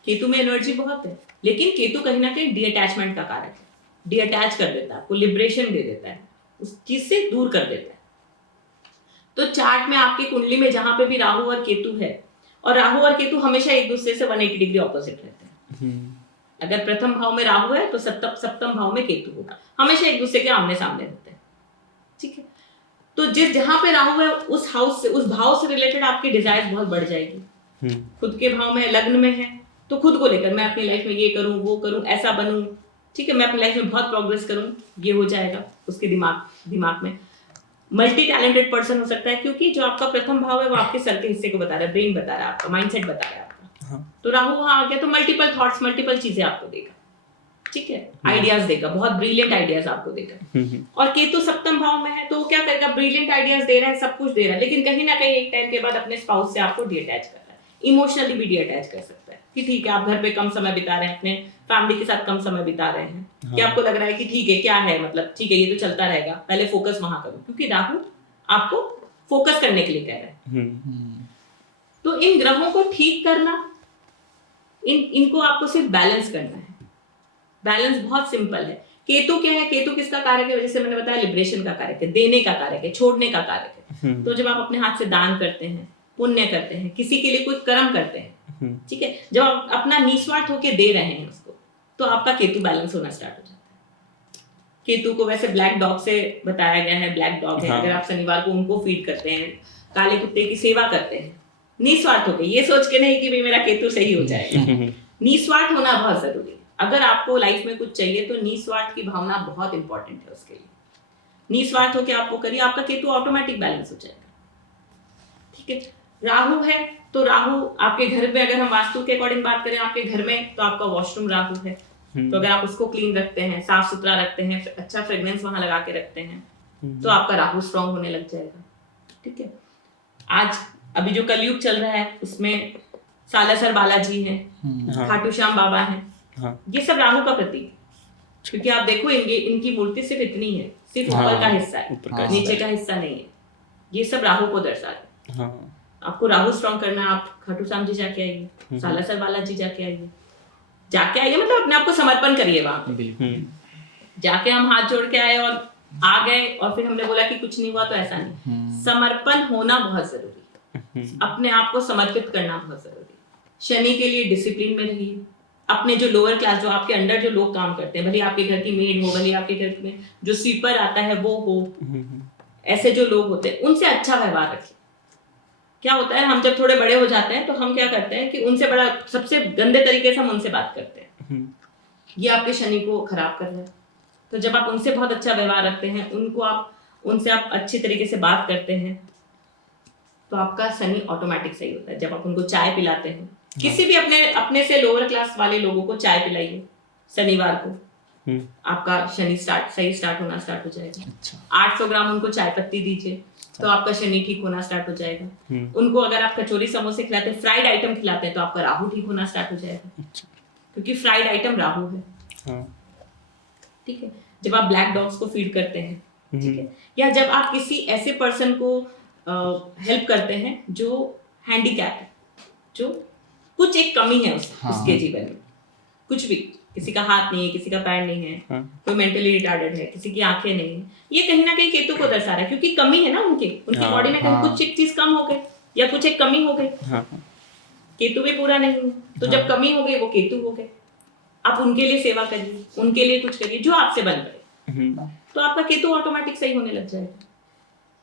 केतु में एनर्जी बहुत है, लेकिन केतु कहीं ना कहीं डीअटैचमेंट का कारक है। डीअटैच कर देता है आपको, लिबरेशन दे देता है, उस चीज से दूर कर देता है। तो चार्ट में आपकी कुंडली में जहां पे भी राहु और केतु है, और राहु और केतु हमेशा एक दूसरे से 180 डिग्री ऑपोजिट रहते हैं। अगर प्रथम भाव में राहु है तो सप्तम भाव में केतु होगा, हमेशा एक दूसरे के आमने सामने रहते हैं। ठीक है, तो जहां पे राहु है उस हाउस से, उस भाव से रिलेटेड आपकी डिजायर बहुत बढ़ जाएगी। खुद के भाव में, लग्न में है तो खुद को लेकर मैं अपनी लाइफ में ये करूं, वो करूं, ऐसा बनूं, ठीक है, मैं अपनी लाइफ में बहुत प्रोग्रेस करूं, ये हो जाएगा उसके दिमाग में। मल्टी टैलेंटेड पर्सन हो सकता है, क्योंकि जो आपका प्रथम भाव है वो आपके सर के हिस्से को बता रहा है, ब्रेन बता रहा है, आपका माइंडसेट बता रहा है आपका। तो राहु वहां आ गया तो मल्टीपल थॉट्स, मल्टीपल चीजें आपको देगा। ठीक है, आइडियाज देगा, बहुत ब्रिलियंट आइडियाज आपको देगा। और केतु सप्तम भाव में है तो वो क्या करेगा, ब्रिलियंट आइडियाज दे रहा है, सब कुछ दे रहा है, लेकिन कहीं ना कहीं एक टाइम के बाद अपने स्पाउस से आपको डीअटैच कर रहा है, इमोशनली भी डीअटैच कर सकता है कि ठीक है आप घर पे कम समय बिता रहे हैं, अपने फैमिली के साथ कम समय बिता रहे हैं, कि आपको लग रहा है कि ठीक है क्या है, मतलब ठीक है ये तो चलता रहेगा, पहले फोकस वहां करो, क्योंकि राहु आपको फोकस करने के लिए कह रहा है। तो इन ग्रहों को ठीक करना, इनको आपको सिर्फ बैलेंस करना है। बैलेंस बहुत सिंपल है। केतु क्या है, केतु किसका कारक है, जैसे मैंने बताया लिबरेशन का कारक है, देने का कारक है, छोड़ने का कारक है। तो जब आप अपने हाथ से दान करते हैं, पुण्य करते हैं, किसी के लिए कोई कर्म करते हैं, ठीक है, जब आप अपना निस्वार्थ होकर दे रहे हैं उसको, तो आपका केतु बैलेंस होना स्टार्ट हो जाता है। केतु को वैसे ब्लैक डॉग से बताया गया है, ब्लैक डॉग है, अगर आप शनिवार को उनको फीड करते हैं, काले कुत्ते की सेवा करते हैं, निस्वार्थ होकर, ये सोच के नहीं कि भाई मेरा केतु सही हो जाएगा। निस्वार्थ होना बहुत जरूरी है। अगर आपको लाइफ में कुछ चाहिए तो निस्वार्थ की भावना बहुत इंपॉर्टेंट है उसके लिए। निस्वार्थ होकर आपको करिए, आपका केतु ऑटोमेटिक बैलेंस हो जाएगा। ठीक है, राहु है तो राहु आपके घर में, अगर हम वास्तु के अकॉर्डिंग बात करें आपके घर में, तो आपका वॉशरूम राहु है। तो अगर आप उसको क्लीन रखते हैं, साफ सुथरा रखते हैं, अच्छा फ्रेग्रेंस वहां लगा के रखते हैं, तो आपका राहु स्ट्रांग होने लग जाएगा। ठीक है, आज अभी जो कलयुग चल रहा है उसमें सालासर बालाजी है, खाटू श्याम बाबा है, ये सब राहु का प्रतीक है। क्योंकि आप देखो इनकी मूर्ति सिर्फ इतनी है, सिर्फ ऊपर का हिस्सा है, नीचे का हिस्सा नहीं है। ये सब राहु को दर्शाता है। आपको राहु स्ट्रांग करना, आप खाटू श्याम जी जाके आइए, सालासर बालाजी जाके आइए, मतलब अपने आप को समर्पण करिए वहां पे। जाके हम हाथ जोड़ के आए और आ गए और फिर हमने बोला कि कुछ नहीं हुआ, तो ऐसा नहीं। समर्पण होना बहुत जरूरी है, अपने आप को समर्पित करना बहुत जरूरी है। शनि के लिए डिसिप्लिन में रहिए। अपने जो लोअर क्लास, जो आपके अंडर जो लोग काम करते हैं, भले आपके घर की मेड हो, भले आपके घर में जो स्वीपर आता है वो हो, ऐसे जो लोग होते हैं उनसे अच्छा व्यवहार रखिए। क्या होता है, हम जब थोड़े बड़े हो जाते हैं तो हम क्या करते हैं कि उनसे बड़ा, सबसे गंदे तरीके से हम उनसे बात करते हैं। ये आपके शनि को खराब कर रहा है। तो जब आप उनसे बहुत अच्छा व्यवहार रखते हैं, उनसे आप अच्छे तरीके से बात करते हैं, तो आपका शनि ऑटोमेटिक सही होता है। जब आप उनको चाय पिलाते हैं, किसी भी अपने से लोअर क्लास वाले लोगों को चाय पिलाइए शनिवार को, आपका शनि सही स्टार्ट होना स्टार्ट हो जाएगा। 800 ग्राम उनको चाय पत्ती दीजिए, तो आपका शनि ठीक होना स्टार्ट हो जाएगा। उनको अगर आप कचौरी समोसे खिलाते हैं, फ्राइड आइटम खिलाते हैं, तो आपका राहु ठीक होना स्टार्ट हो जाएगा, क्योंकि फ्राइड आइटम राहु है। ठीक है, जब आप ब्लैक डॉग्स को फीड करते हैं, ठीक है, या जब आप किसी ऐसे पर्सन को हेल्प करते हैं जो हैंडीकैप है, जो कुछ एक कमी है उसके जीवन में, कुछ भी, किसी का हाथ नहीं है, किसी का पैर नहीं है, कोई मेंटली रिटार्डेड है, किसी की आंखें नहीं है, ये कहीं ना कहीं केतु को दर्शा रहा है, क्योंकि कमी है ना उनकी बॉडी में, कहीं कुछ एक चीज कम हो गई या कुछ एक कमी हो गई। केतु भी पूरा नहीं है, तो जब कमी हो गई वो केतु हो गए। आप उनके लिए सेवा करिए, उनके लिए कुछ करिए जो आपसे बन पड़े, तो आपका केतु ऑटोमेटिक सही होने लग जाएगा।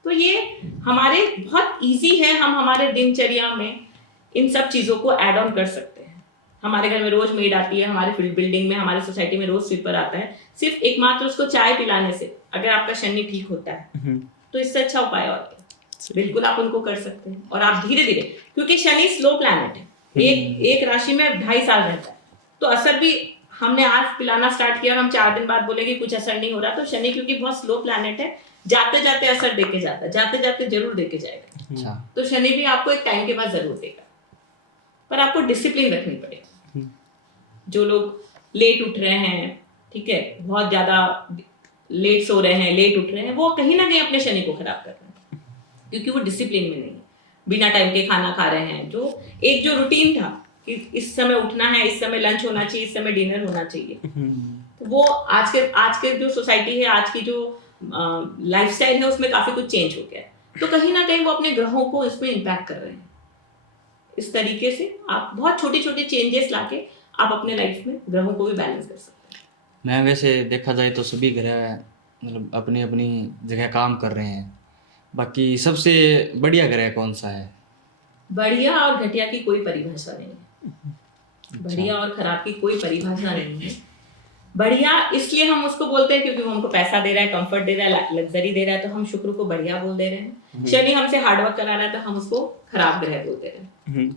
तो ये हमारे बहुत इजी है, हम हमारे दिनचर्या में इन सब चीज़ों को ऐड ऑन कर सकते हैं। हमारे घर में रोज मेड आती है, हमारे बिल्डिंग में, हमारे सोसाइटी में रोज स्वीपर आता है। सिर्फ एकमात्र उसको चाय पिलाने से अगर आपका शनि ठीक होता है तो इससे अच्छा उपाय और क्या। बिल्कुल आप उनको कर सकते हैं और आप धीरे धीरे, क्योंकि शनि स्लो प्लैनेट है, एक राशि में 2.5 साल रहता है, तो असर भी हमने आज पिलाना स्टार्ट किया और हम 4 दिन बाद बोलेंगे कुछ असर नहीं हो रहा, तो शनि क्योंकि बहुत स्लो प्लैनेट है, जाते जाते असर देके जाता है, जाते जाते जरूर देके जाएगा। अच्छा। तो शनि भी आपको एक टाइम के बाद जरूर देगा, पर आपको डिसिप्लिन रखनी पड़ेगी। जो लोग लेट उठ रहे हैं, ठीक है, बहुत ज्यादा लेट सो रहे हैं, लेट उठ रहे हैं, वो कहीं ना कहीं अपने शनि को खराब कर रहे हैं, क्योंकि वो डिसिप्लिन में नहीं है, बिना टाइम के खाना खा रहे हैं। जो रूटीन था कि इस समय उठना है, इस समय लंच होना चाहिए, इस समय डिनर होना चाहिए, तो वो आज के जो सोसाइटी है, आज की जो लाइफस्टाइल है, उसमें काफी कुछ चेंज हो गया है। तो कहीं ना कहीं वो अपने ग्रहों को इसमें इम्पैक्ट कर रहे हैं। इस तरीके से आप बहुत छोटे छोटे चेंजेस लाके आप अपने लाइफ में ग्रहों को भी बैलेंस कर सकते हैं। मैं वैसे देखा जाए तो सभी ग्रह मतलब अपनी अपनी जगह काम कर रहे हैं, बाकी सबसे बढ़िया ग्रह कौन सा है? बढ़िया और घटिया की कोई परिभाषा नहीं है। बढ़िया और खराब की कोई परिभाषा नहीं है। बढ़िया इसलिए हम उसको बोलते हैं क्योंकि वो हमको पैसा दे रहा है, कंफर्ट दे रहा है, लग्जरी दे रहा है, तो हम शुक्र को बढ़िया बोल दे रहे हैं। शनि हमसे हार्डवर्क करा रहा है तो हम उसको खराब ग्रह बोलते रहे।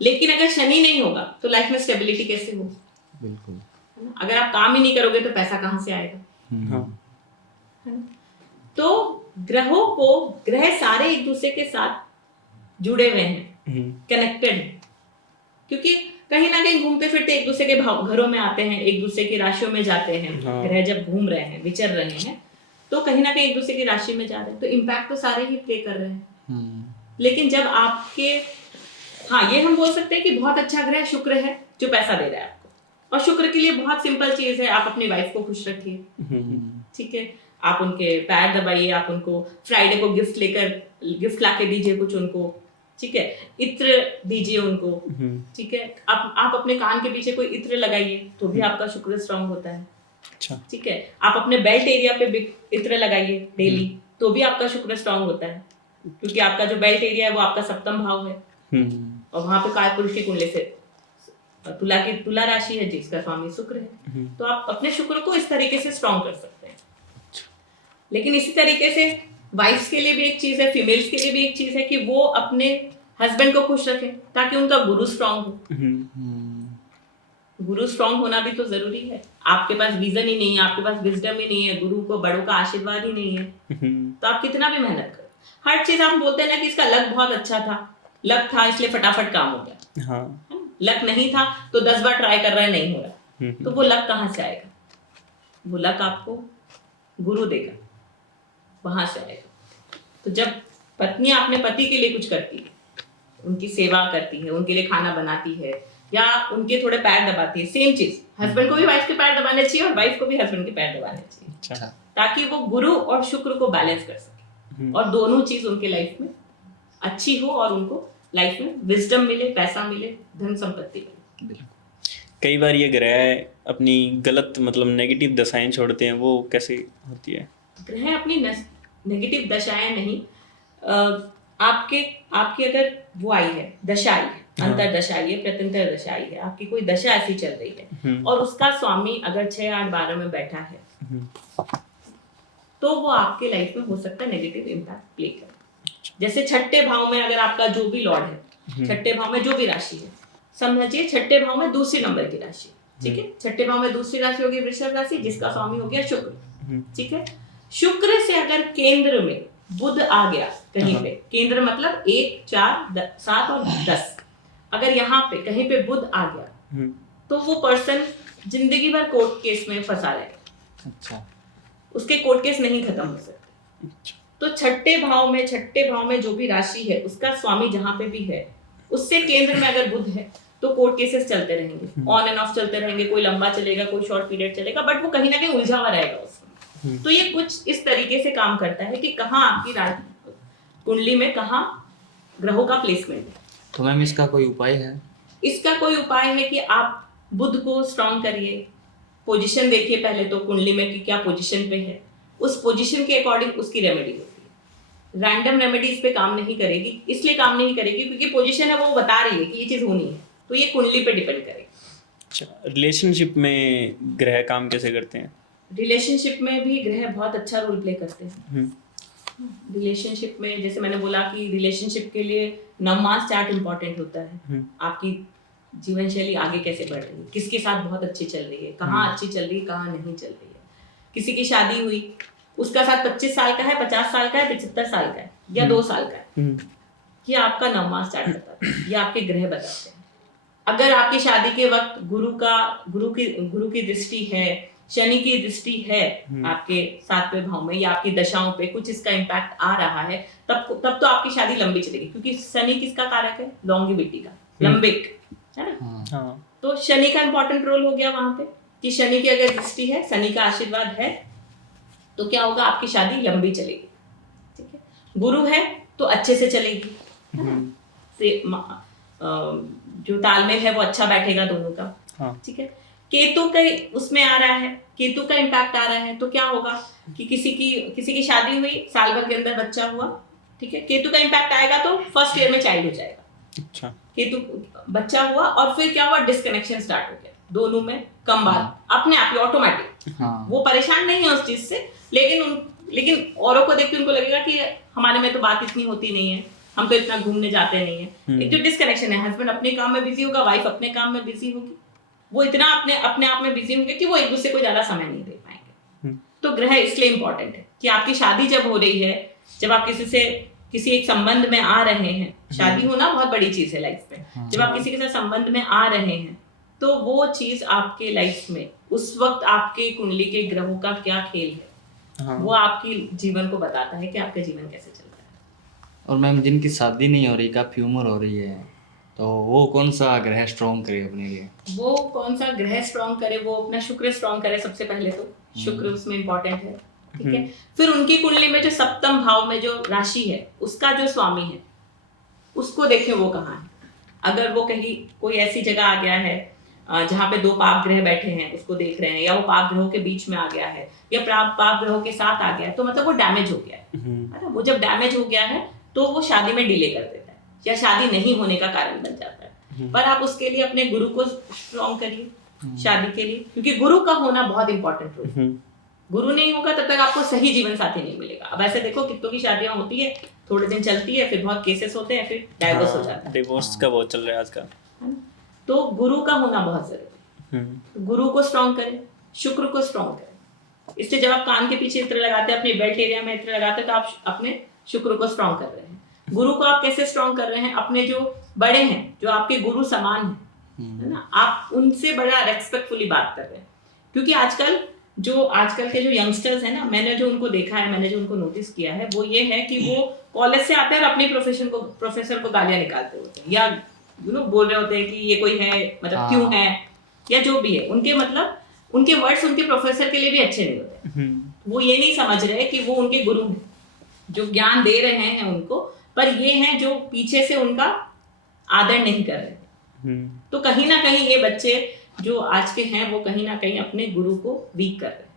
लेकिन अगर शनि नहीं होगा तो लाइफ में स्टेबिलिटी कैसे हो? बिल्कुल। अगर आप काम ही नहीं करोगे तो पैसा कहाँ से आएगा? तो ग्रह सारे एक दूसरे के साथ जुड़े हुए हैं, कनेक्टेड हैं, क्योंकि कहीं ना कहीं घूमते फिरते एक दूसरे के घरों में आते हैं, एक दूसरे की राशियों में जाते हैं। ग्रह जब घूम रहे हैं, विचर रहे हैं, तो कहीं ना कहीं एक दूसरे की राशि में जा रहे हैं, तो इम्पैक्ट तो सारे ही प्ले कर रहे हैं। लेकिन जब आपके ये हम बोल सकते हैं कि बहुत अच्छा ग्रह शुक्र है जो पैसा दे रहा है आपको, और शुक्र के लिए बहुत सिंपल चीज है, आप अपनी वाइफ को खुश रखिए, ठीक है, आप उनके पैर दबाइए, आप उनको फ्राइडे को गिफ्ट लाके दीजिए कुछ उनको, ठीक है, इत्र दीजिए उनको, ठीक है, आप अपने कान के पीछे कोई इत्र लगाइए तो भी आपका शुक्र स्ट्रांग होता है। अच्छा। ठीक है, आप अपने बेल्ट एरिया पे इत्र लगाइए डेली तो भी आपका शुक्र स्ट्रांग होता है, क्योंकि आपका जो बेल्ट एरिया है वो आपका सप्तम भाव है, और वहां पे कालपुरुष की कुंडली से तुला राशि है जिसका स्वामी शुक्र है, तो आप अपने शुक्र को इस तरीके से स्ट्रांग कर सकते हैं। लेकिन इसी तरीके से वाइफ्स के लिए भी एक चीज है, फीमेल्स के लिए भी एक चीज है कि वो अपने हस्बैंड को खुश रखें ताकि उनका गुरु स्ट्रांग हो। गुरु स्ट्रांग होना भी तो जरूरी है। आपके पास विजन ही नहीं है, आपके पास विजडम ही नहीं है, गुरु को बड़ों का आशीर्वाद ही नहीं है, तो आप कितना भी मेहनत करो, हर चीज हम बोलते हैं ना कि इसका लक बहुत अच्छा था, लक था इसलिए फटाफट काम हो गया। लक नहीं था तो 10 बार ट्राई कर रहा है, नहीं हो रहा, तो वो लक कहाँ से आएगा? वो लक आपको गुरु देगा, वहां से आएगा। तो जब पत्नी अपने पति के लिए कुछ करती है, उनकी सेवा करती है, उनके लिए खाना बनाती है या उनके थोड़े पैर दबाती है, सेम चीज हस्बैंड को भी वाइफ के पैर दबाने चाहिए और वाइफ को भी हस्बैंड के पैर दबाने चाहिए, ताकि वो गुरु और शुक्र को बैलेंस कर सके और दोनों चीज उनके लाइफ में अच्छी हो और उनको लाइफ में विजडम मिले, पैसा मिले, धन संपत्ति मिले। कई बार ये ग्रह अपनी गलत मतलब नेगेटिव दशाएं छोड़ते हैं, वो कैसे होती है? ग्रह अपनी नेगेटिव दशाएं नहीं, आपकी अगर वो आई है, दशा आई है, अंतर दशा आई है, प्रत्यंतर दशा आई है, आपकी कोई दशा ऐसी चल रही है और उसका स्वामी अगर 6, 8, 12 में बैठा है तो वो आपके लाइफ में हो सकता है नेगेटिव इम्पैक्ट प्ले करे। जैसे छठे भाव में अगर आपका जो भी लॉर्ड है, छठे भाव में जो भी राशि है, समझिए छठे भाव में दूसरी नंबर की राशि, ठीक है, छठे भाव में दूसरी राशि होगी वृषभ राशि, जिसका स्वामी हो गया शुक्र, ठीक है। शुक्र से अगर केंद्र में बुध आ गया कहीं पे, केंद्र मतलब 1, 4, 7 और 10, अगर यहाँ पे कहीं पे बुध आ गया तो वो पर्सन जिंदगी भर कोर्ट केस में फंसा रहेगा। अच्छा। उसके कोर्ट केस नहीं खत्म हो सकते। तो छठे भाव में जो भी राशि है उसका स्वामी जहां पे भी है, उससे केंद्र में अगर बुध है तो कोर्ट केसेस चलते रहेंगे, ऑन एंड ऑफ चलते रहेंगे, कोई लंबा चलेगा, कोई शॉर्ट पीरियड चलेगा, बट वो कहीं ना कहीं उलझा हुआ रहेगा उसमें। तो ये कुछ इस तरीके से काम करता है कि कहाँ आपकी कुंडली में कहाँ ग्रहों का प्लेसमेंट है। तो मैम इसका कोई उपाय है? इसका कोई उपाय है कि आप बुध को स्ट्रॉन्ग करिए, पोजीशन देखिए पहले तो कुंडली में कि क्या पोजीशन पे है, उस पोजीशन के अकॉर्डिंग उसकी रेमेडी होती है। रैंडम रेमेडीज पे काम नहीं करेगी। इसलिए काम नहीं करेगी क्योंकि पोजीशन है वो बता रही है कि ये चीज होनी है, तो ये कुंडली पे डिपेंड करेगी। अच्छा, रिलेशनशिप में ग्रह काम कैसे करते हैं? रिलेशनशिप में भी ग्रह बहुत अच्छा रोल प्ले करते हैं। हम्म, रिलेशनशिप में जैसे मैंने बोला कि रिलेशनशिप के लिए नवमास चार्ट इम्पोर्टेंट होता है। आपकी जीवन शैली आगे कैसे बढ़ रही है, किसके साथ बहुत अच्छी चल रही है, कहाँ अच्छी चल रही है, कहाँ नहीं चल रही है। किसी की शादी हुई, उसका साथ 25 साल का है, 50 साल का है, 75 साल का है या 2 साल का है, ये आपका नवमास चार्ट बताता है, ये आपके ग्रह बताते हैं। अगर आपकी शादी के वक्त गुरु की दृष्टि है, शनि की दृष्टि है आपके 7वें भाव में या आपकी दशाओं पे कुछ इसका इम्पैक्ट आ रहा है, तब तो आपकी शादी लंबी चलेगी, क्योंकि शनि किसका कारक है? लॉन्गिविटी का, लंबिक, है ना? हाँ, तो शनि का इंपॉर्टेंट रोल हो गया वहां पे कि शनि की अगर दृष्टि है, शनि का आशीर्वाद है, तो क्या होगा? आपकी शादी लंबी चलेगी। ठीक है, गुरु है तो अच्छे से चलेगी, है ना? जो तालमेल है वो अच्छा बैठेगा दोनों का। हाँ, ठीक है, केतु का उसमें आ रहा है, केतु का इम्पैक्ट आ रहा है, तो क्या होगा कि किसी की शादी हुई, साल भर के अंदर बच्चा हुआ, ठीक है, केतु का इम्पैक्ट आएगा तो फर्स्ट ईयर में चाइल्ड हो जाएगा। अच्छा, केतु बच्चा हुआ और फिर क्या हुआ? डिस्कनेक्शन स्टार्ट हो गया दोनों में, कम बात अपने आप ही ऑटोमेटिक। वो परेशान नहीं है उस चीज से, लेकिन औरों को देख के उनको लगेगा कि हमारे में तो बात इतनी होती नहीं है, हम तो इतना घूमने जाते नहीं है। एक जो डिस्कनेक्शन है, हस्बैंड अपने काम में बिजी होगा, वाइफ अपने काम में बिजी होगी, वो इतना अपने आप में बिजी होंगे कि वो एक दूसरे को ज्यादा समय नहीं दे पाएंगे। तो ग्रह इसलिए इंपॉर्टेंट है कि आपकी शादी जब हो रही है, जब आप किसी एक संबंध में आ रहे हैं, शादी होना बहुत बड़ी चीज है लाइफ में, जब आप किसी के साथ संबंध में आ रहे हैं, तो वो चीज आपके लाइफ में उस वक्त आपके कुंडली के ग्रहों का क्या खेल है, वो आपकी जीवन को बताता है कि आपका जीवन कैसे चल रहा है। और मैम, जिनकी शादी नहीं हो रही, काफ़ी उम्र हो रही है, तो वो कौन सा ग्रह स्ट्रॉन्ग करे अपने लिए? वो कौन सा ग्रह स्ट्रॉन्ग करे? वो अपना शुक्र स्ट्रॉन्ग करे सबसे पहले तो, शुक्र उसमें इंपॉर्टेंट है। ठीक है, फिर उनकी कुंडली में जो 7वें भाव में जो राशि है, उसका जो स्वामी है, उसको देखें वो कहाँ है। अगर वो कहीं कोई ऐसी जगह आ गया है जहाँ पे 2 पाप ग्रह बैठे हैं, उसको देख रहे हैं, या वो पाप ग्रहों के बीच में आ गया है, या पाप ग्रहों के साथ आ गया है, तो मतलब वो डैमेज हो गया है। वो जब डैमेज हो गया है तो वो शादी में डिले कर देता है या शादी नहीं होने का कारण बन जाता है। पर आप उसके लिए अपने गुरु को स्ट्रॉन्ग करिए शादी के लिए, क्योंकि गुरु का होना बहुत इंपॉर्टेंट रोल है। गुरु नहीं होगा तब तक आपको सही जीवन साथी नहीं मिलेगा। अब ऐसे देखो कितनों की शादियां होती है, थोड़े दिन चलती है, फिर बहुत केसेस होते हैं, फिर डाइवोर्स हो जाता है। डिवोर्स का बहुत चल रहा है आजकल, है ना? तो गुरु का होना बहुत जरूरी है। तो गुरु को स्ट्रॉन्ग करें, शुक्र को स्ट्रॉन्ग करें। इसलिए जब आप कान के पीछे इत्र लगाते हैं, अपने बेल्ट एरिया में इत्र लगाते हैं, तो आप अपने शुक्र को स्ट्रॉन्ग कर रहे हैं। गुरु को आप कैसे स्ट्रॉन्ग कर रहे हैं? अपने जो बड़े हैं, जो आपके गुरु समान हैं, है ना, आप उनसे बड़ा रेस्पेक्टफुली बात कर रहे हैं। क्योंकि आजकल के जो यंगस्टर्स हैं ना, मैंने जो उनको देखा है, मैंने जो उनको नोटिस किया है, वो ये है कि वो कॉलेज से आते हैं और अपने प्रोफेसर को गालियां निकालते होते हैं, या बोल रहे होते हैं कि ये कोई है, मतलब क्यों है, या जो भी है। उनके वर्ड्स उनके प्रोफेसर के लिए भी अच्छे नहीं होते। वो ये नहीं समझ रहे कि वो उनके गुरु हैं, जो ज्ञान दे रहे हैं उनको, पर ये हैं जो पीछे से उनका आदर नहीं कर रहे। तो कहीं ना कहीं ये बच्चे जो आज के हैं, वो कहीं ना कहीं अपने गुरु को वीक कर रहे हैं।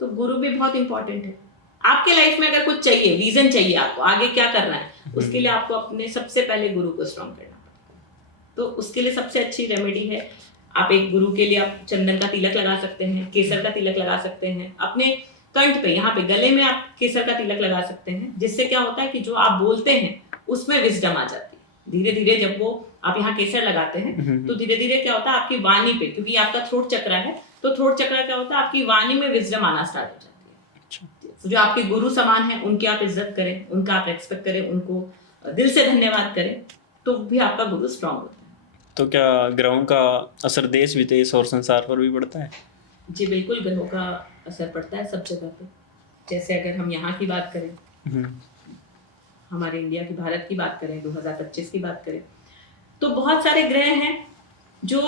तो गुरु भी बहुत इंपॉर्टेंट है आपके लाइफ में। अगर कुछ चाहिए, रीजन चाहिए आपको आगे क्या करना है, उसके लिए आपको अपने सबसे पहले गुरु को स्ट्रॉन्ग करना पड़ेगा। तो उसके लिए सबसे अच्छी रेमेडी है, आप एक गुरु के लिए आप चंदन का तिलक लगा सकते हैं, केसर का तिलक लगा सकते हैं, अपने कंठ पे, यहाँ पे गले में आप केसर का तिलक लगा सकते हैं। जिससे क्या होता है कि जो आप बोलते हैं उसमें विजडम आ जाती है। धीरे धीरे जब वो आप यहाँ केसर लगाते हैं, तो धीरे धीरे क्या होता है आपकी वाणी पे, क्योंकि आपका थ्रोट चक्र है, तो थ्रोट चक्र क्या होता है, आपकी वाणी में विजडम आना स्टार्ट हो जाती है। तो जो आपके गुरु समान है, उनकी आप इज्जत करें, उनका आप रेस्पेक्ट करें, उनको दिल से धन्यवाद करें, तो भी आपका गुरु स्ट्रांग होता है। तो क्या ग्रहों का असर देश विदेश और संसार पर भी पड़ता है? जी बिल्कुल, ग्रहों का असर पड़ता है सब जगह पे। जैसे अगर हम यहाँ की बात करें, हमारे इंडिया की, भारत की बात करें, 2025 की बात करें, तो बहुत सारे ग्रह हैं जो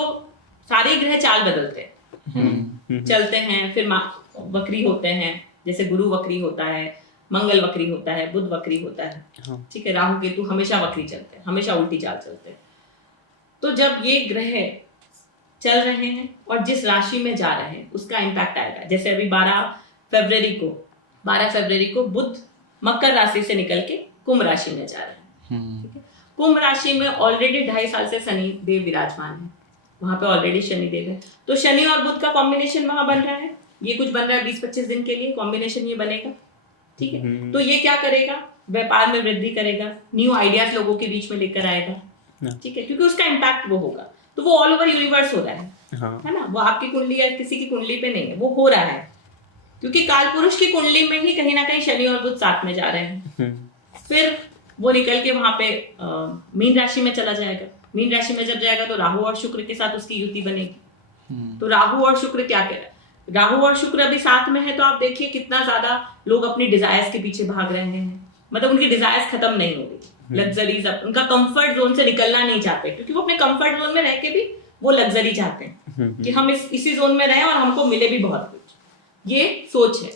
सारे ग्रह चाल बदलते हैं, चलते हैं, फिर वक्री होते हैं। जैसे गुरु वक्री होता है, मंगल वक्री होता है, बुध वक्री होता है, ठीक है, राहु केतु हमेशा वक्री चलते हैं, हमेशा उल्टी चाल चलते हैं। तो जब ये ग्रह चल रहे हैं और जिस राशि में जा रहे हैं, उसका इम्पैक्ट आएगा। जैसे अभी 12 फरवरी को बुध मकर राशि से निकल के कुंभ राशि में जा रहे हैं। ठीक है, कुंभ राशि में ऑलरेडी 2.5 साल से शनि देव विराजमान है, वहां पे ऑलरेडी शनि देव है। तो शनि और बुध का कॉम्बिनेशन वहां बन रहा है, ये कुछ बन रहा है 20-25 दिन के लिए कॉम्बिनेशन ये बनेगा। ठीक है, तो ये क्या करेगा, व्यापार में वृद्धि करेगा, न्यू आइडियाज लोगों के बीच में लेकर आएगा। ठीक है, क्योंकि उसका इम्पैक्ट वो होगा, तो वो ऑल ओवर यूनिवर्स हो रहा है ना, वो आपकी कुंडली या किसी की कुंडली पे नहीं है, वो हो रहा है क्योंकि काल पुरुष की कुंडली में ही कहीं ना कहीं शनि और बुध साथ में जा रहे हैं। फिर वो निकल के वहां पे मीन राशि में चला जाएगा। मीन राशि में जब जाएगा तो राहु और शुक्र के साथ उसकी युति बनेगी। तो राहु और शुक्र क्या कह रहा है, राहु और शुक्र अभी साथ में है, तो आप देखिए कितना ज्यादा लोग अपनी डिजायर्स के पीछे भाग रहे हैं, मतलब उनकी डिजायर्स खत्म नहीं हो रही, लग्जरीज, उनका कंफर्ट जोन से निकलना नहीं चाहते, क्योंकि वो अपने कंफर्ट जोन में रह के भी वो लग्जरी चाहते हैं कि हम इसी जोन में रहें और हमको मिले भी बहुत कुछ, ये सोच है।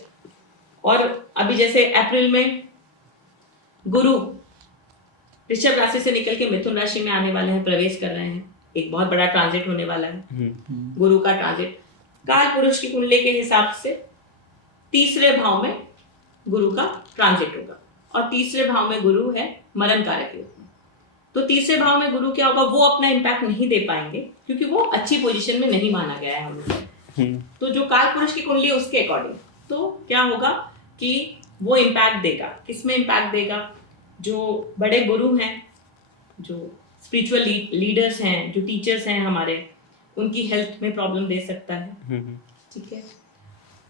और अभी जैसे अप्रैल में गुरु वृषभ राशि से निकल के मिथुन राशि में आने वाले हैं, प्रवेश कर रहे हैं, एक बहुत बड़ा ट्रांजिट होने वाला है गुरु का ट्रांजिट। काल पुरुष की कुंडली के हिसाब से तीसरे भाव में गुरु का ट्रांजिट होगा, और तीसरे भाव में गुरु है मरण कारक योग में। तो तीसरे भाव में गुरु क्या होगा, वो अपना इम्पैक्ट नहीं दे पाएंगे क्योंकि वो अच्छी पोजीशन में नहीं माना गया है हमें। तो जो काल पुरुष की कुंडली है उसके अकॉर्डिंग तो क्या होगा कि वो इम्पैक्ट देगा, किसमें इम्पैक्ट देगा, जो बड़े गुरु हैं, जो स्पिरिचुअल लीडर्स हैं, जो टीचर्स हैं हमारे, उनकी हेल्थ में प्रॉब्लम दे सकता है। ठीक है,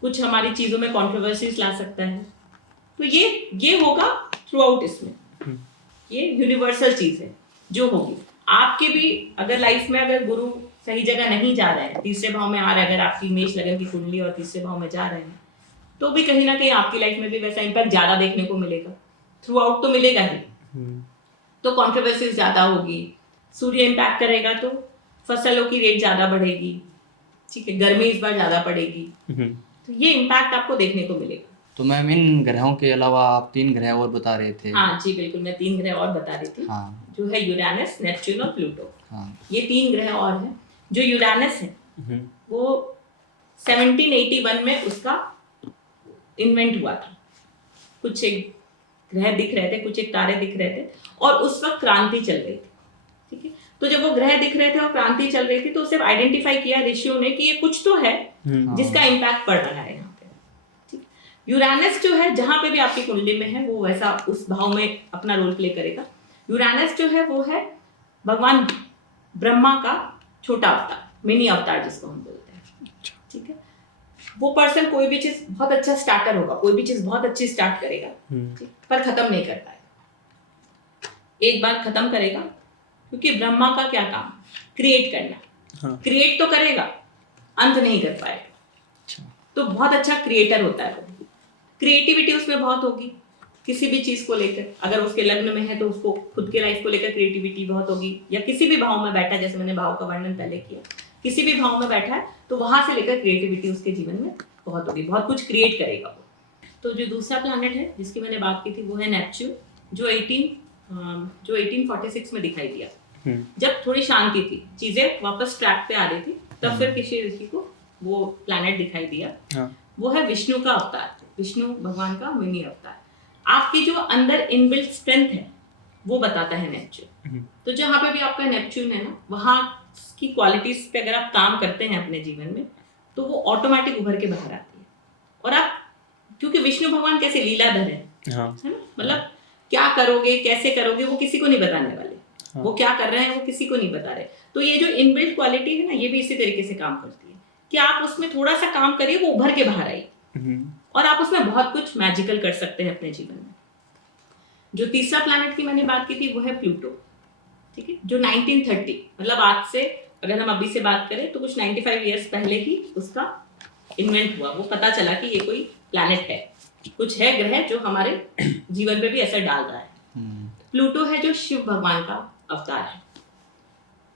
कुछ हमारी चीजों में कंट्रोवर्सीज ला सकता है। तो ये होगा थ्रू आउट, इसमें ये यूनिवर्सल चीज है जो होगी आपके भी। अगर लाइफ में अगर गुरु सही जगह नहीं जा रहे हैं, तीसरे भाव में आ रहा है, अगर आपकी मेष लगन की कुंडली और तीसरे भाव में जा रहे हैं, तो भी कहीं ना कहीं आपकी लाइफ में भी वैसा इम्पैक्ट ज्यादा देखने को मिलेगा, थ्रू आउट तो मिलेगा ही। तो कंट्रोवर्सीज ज्यादा होगी, सूर्य इम्पैक्ट करेगा तो फसलों की रेट ज्यादा बढ़ेगी। ठीक है, गर्मी इस बार ज्यादा पड़ेगी, तो ये इम्पैक्ट आपको देखने को मिलेगा। तो मैम इन ग्रहों के अलावा आप 3 ग्रह और बता रहे थे। हाँ जी बिल्कुल, मैं 3 ग्रह और बता रही थी। हाँ। जो है यूरेनस, नेपच्यून और प्लूटो। हाँ। ये 3 ग्रह और हैं। जो यूरेनस है वो 1781 में उसका इन्वेंट हुआ था। कुछ एक ग्रह दिख रहे थे, कुछ एक तारे दिख रहे थे, और उस वक्त क्रांति चल रही थी। ठीक है, तो जब वो ग्रह दिख रहे थे और क्रांति चल रही थी, तो उसे आइडेंटिफाई किया ऋषियों ने कि ये कुछ तो है जिसका इम्पैक्ट पड़ रहा है यहाँ पे। ठीक, यूरेनस जो है जहां पे भी आपकी कुंडली में है वो वैसा उस भाव में अपना रोल प्ले करेगा। यूरेनस जो है वो है भगवान ब्रह्मा का छोटा अवतार, मिनी अवतार जिसको हम बोलते हैं। ठीक है, वो पर्सन कोई भी चीज बहुत अच्छा स्टार्टर होगा, कोई भी चीज बहुत अच्छी स्टार्ट करेगा, पर खत्म नहीं कर पाएगा। एक बार खत्म करेगा, क्योंकि ब्रह्मा का क्या काम, क्रिएट करना। क्रिएट तो करेगा, अंत नहीं कर पाएगा। तो बहुत अच्छा क्रिएटर होता है वो। क्रिएटिविटी उसमें बहुत होगी किसी भी चीज को लेकर। अगर उसके लग्न में है तो उसको खुद के लाइफ को लेकर क्रिएटिविटी बहुत होगी, या किसी भी भाव में बैठा, जैसे मैंने भाव का वर्णन पहले किया, किसी भी भाव में बैठा है तो वहां से लेकर क्रिएटिविटी उसके जीवन में बहुत होगी, बहुत कुछ क्रिएट करेगा वो। तो जो दूसरा प्लैनेट है जिसकी मैंने बात की थी वो है नेपच्यून, जो 1846 में दिखाई दिया। जब थोड़ी शांति थी, चीजें वापस ट्रैक पे आ रही थी, तब फिर किसी ऋषि को वो प्लैनेट दिखाई दिया। वो है विष्णु का अवतार, विष्णु भगवान का मिनी अवतार। आपकी जो अंदर इनबिल्ट स्ट्रेंथ है वो बताता है नेपच्यून। तो जहाँ पे भी आपका नेपच्यून है ना, वहाँ की क्वालिटीज पे अगर आप काम करते हैं अपने जीवन में, तो वो ऑटोमेटिक उभर के बाहर आती है। और आप, क्योंकि विष्णु भगवान कैसे लीलाधर है ना, मतलब क्या करोगे, कैसे करोगे, वो किसी को नहीं बताने वाले। वो क्या कर रहे हैं वो किसी को नहीं बता रहे। तो ये जो इनबिल्ट क्वालिटी है ना, ये भी इसी तरीके से काम करती है कि आप उसमें थोड़ा सा काम करिए, वो उभर के बाहर आई, और आप उसमें बहुत कुछ मैजिकल कर सकते हैं अपने जीवन में। जो तीसरा प्लैनेट की मैंने बात की थी वो है प्लूटो। ठीक है, जो 1930, मतलब आज से अगर हम अभी से बात करें तो कुछ 95 इयर्स पहले ही उसका इन्वेंट हुआ। वो पता चला कि ये कोई प्लैनेट है, कुछ है ग्रह जो हमारे जीवन पे भी असर डाल रहा है। प्लूटो है जो शिव भगवान का अवतार है।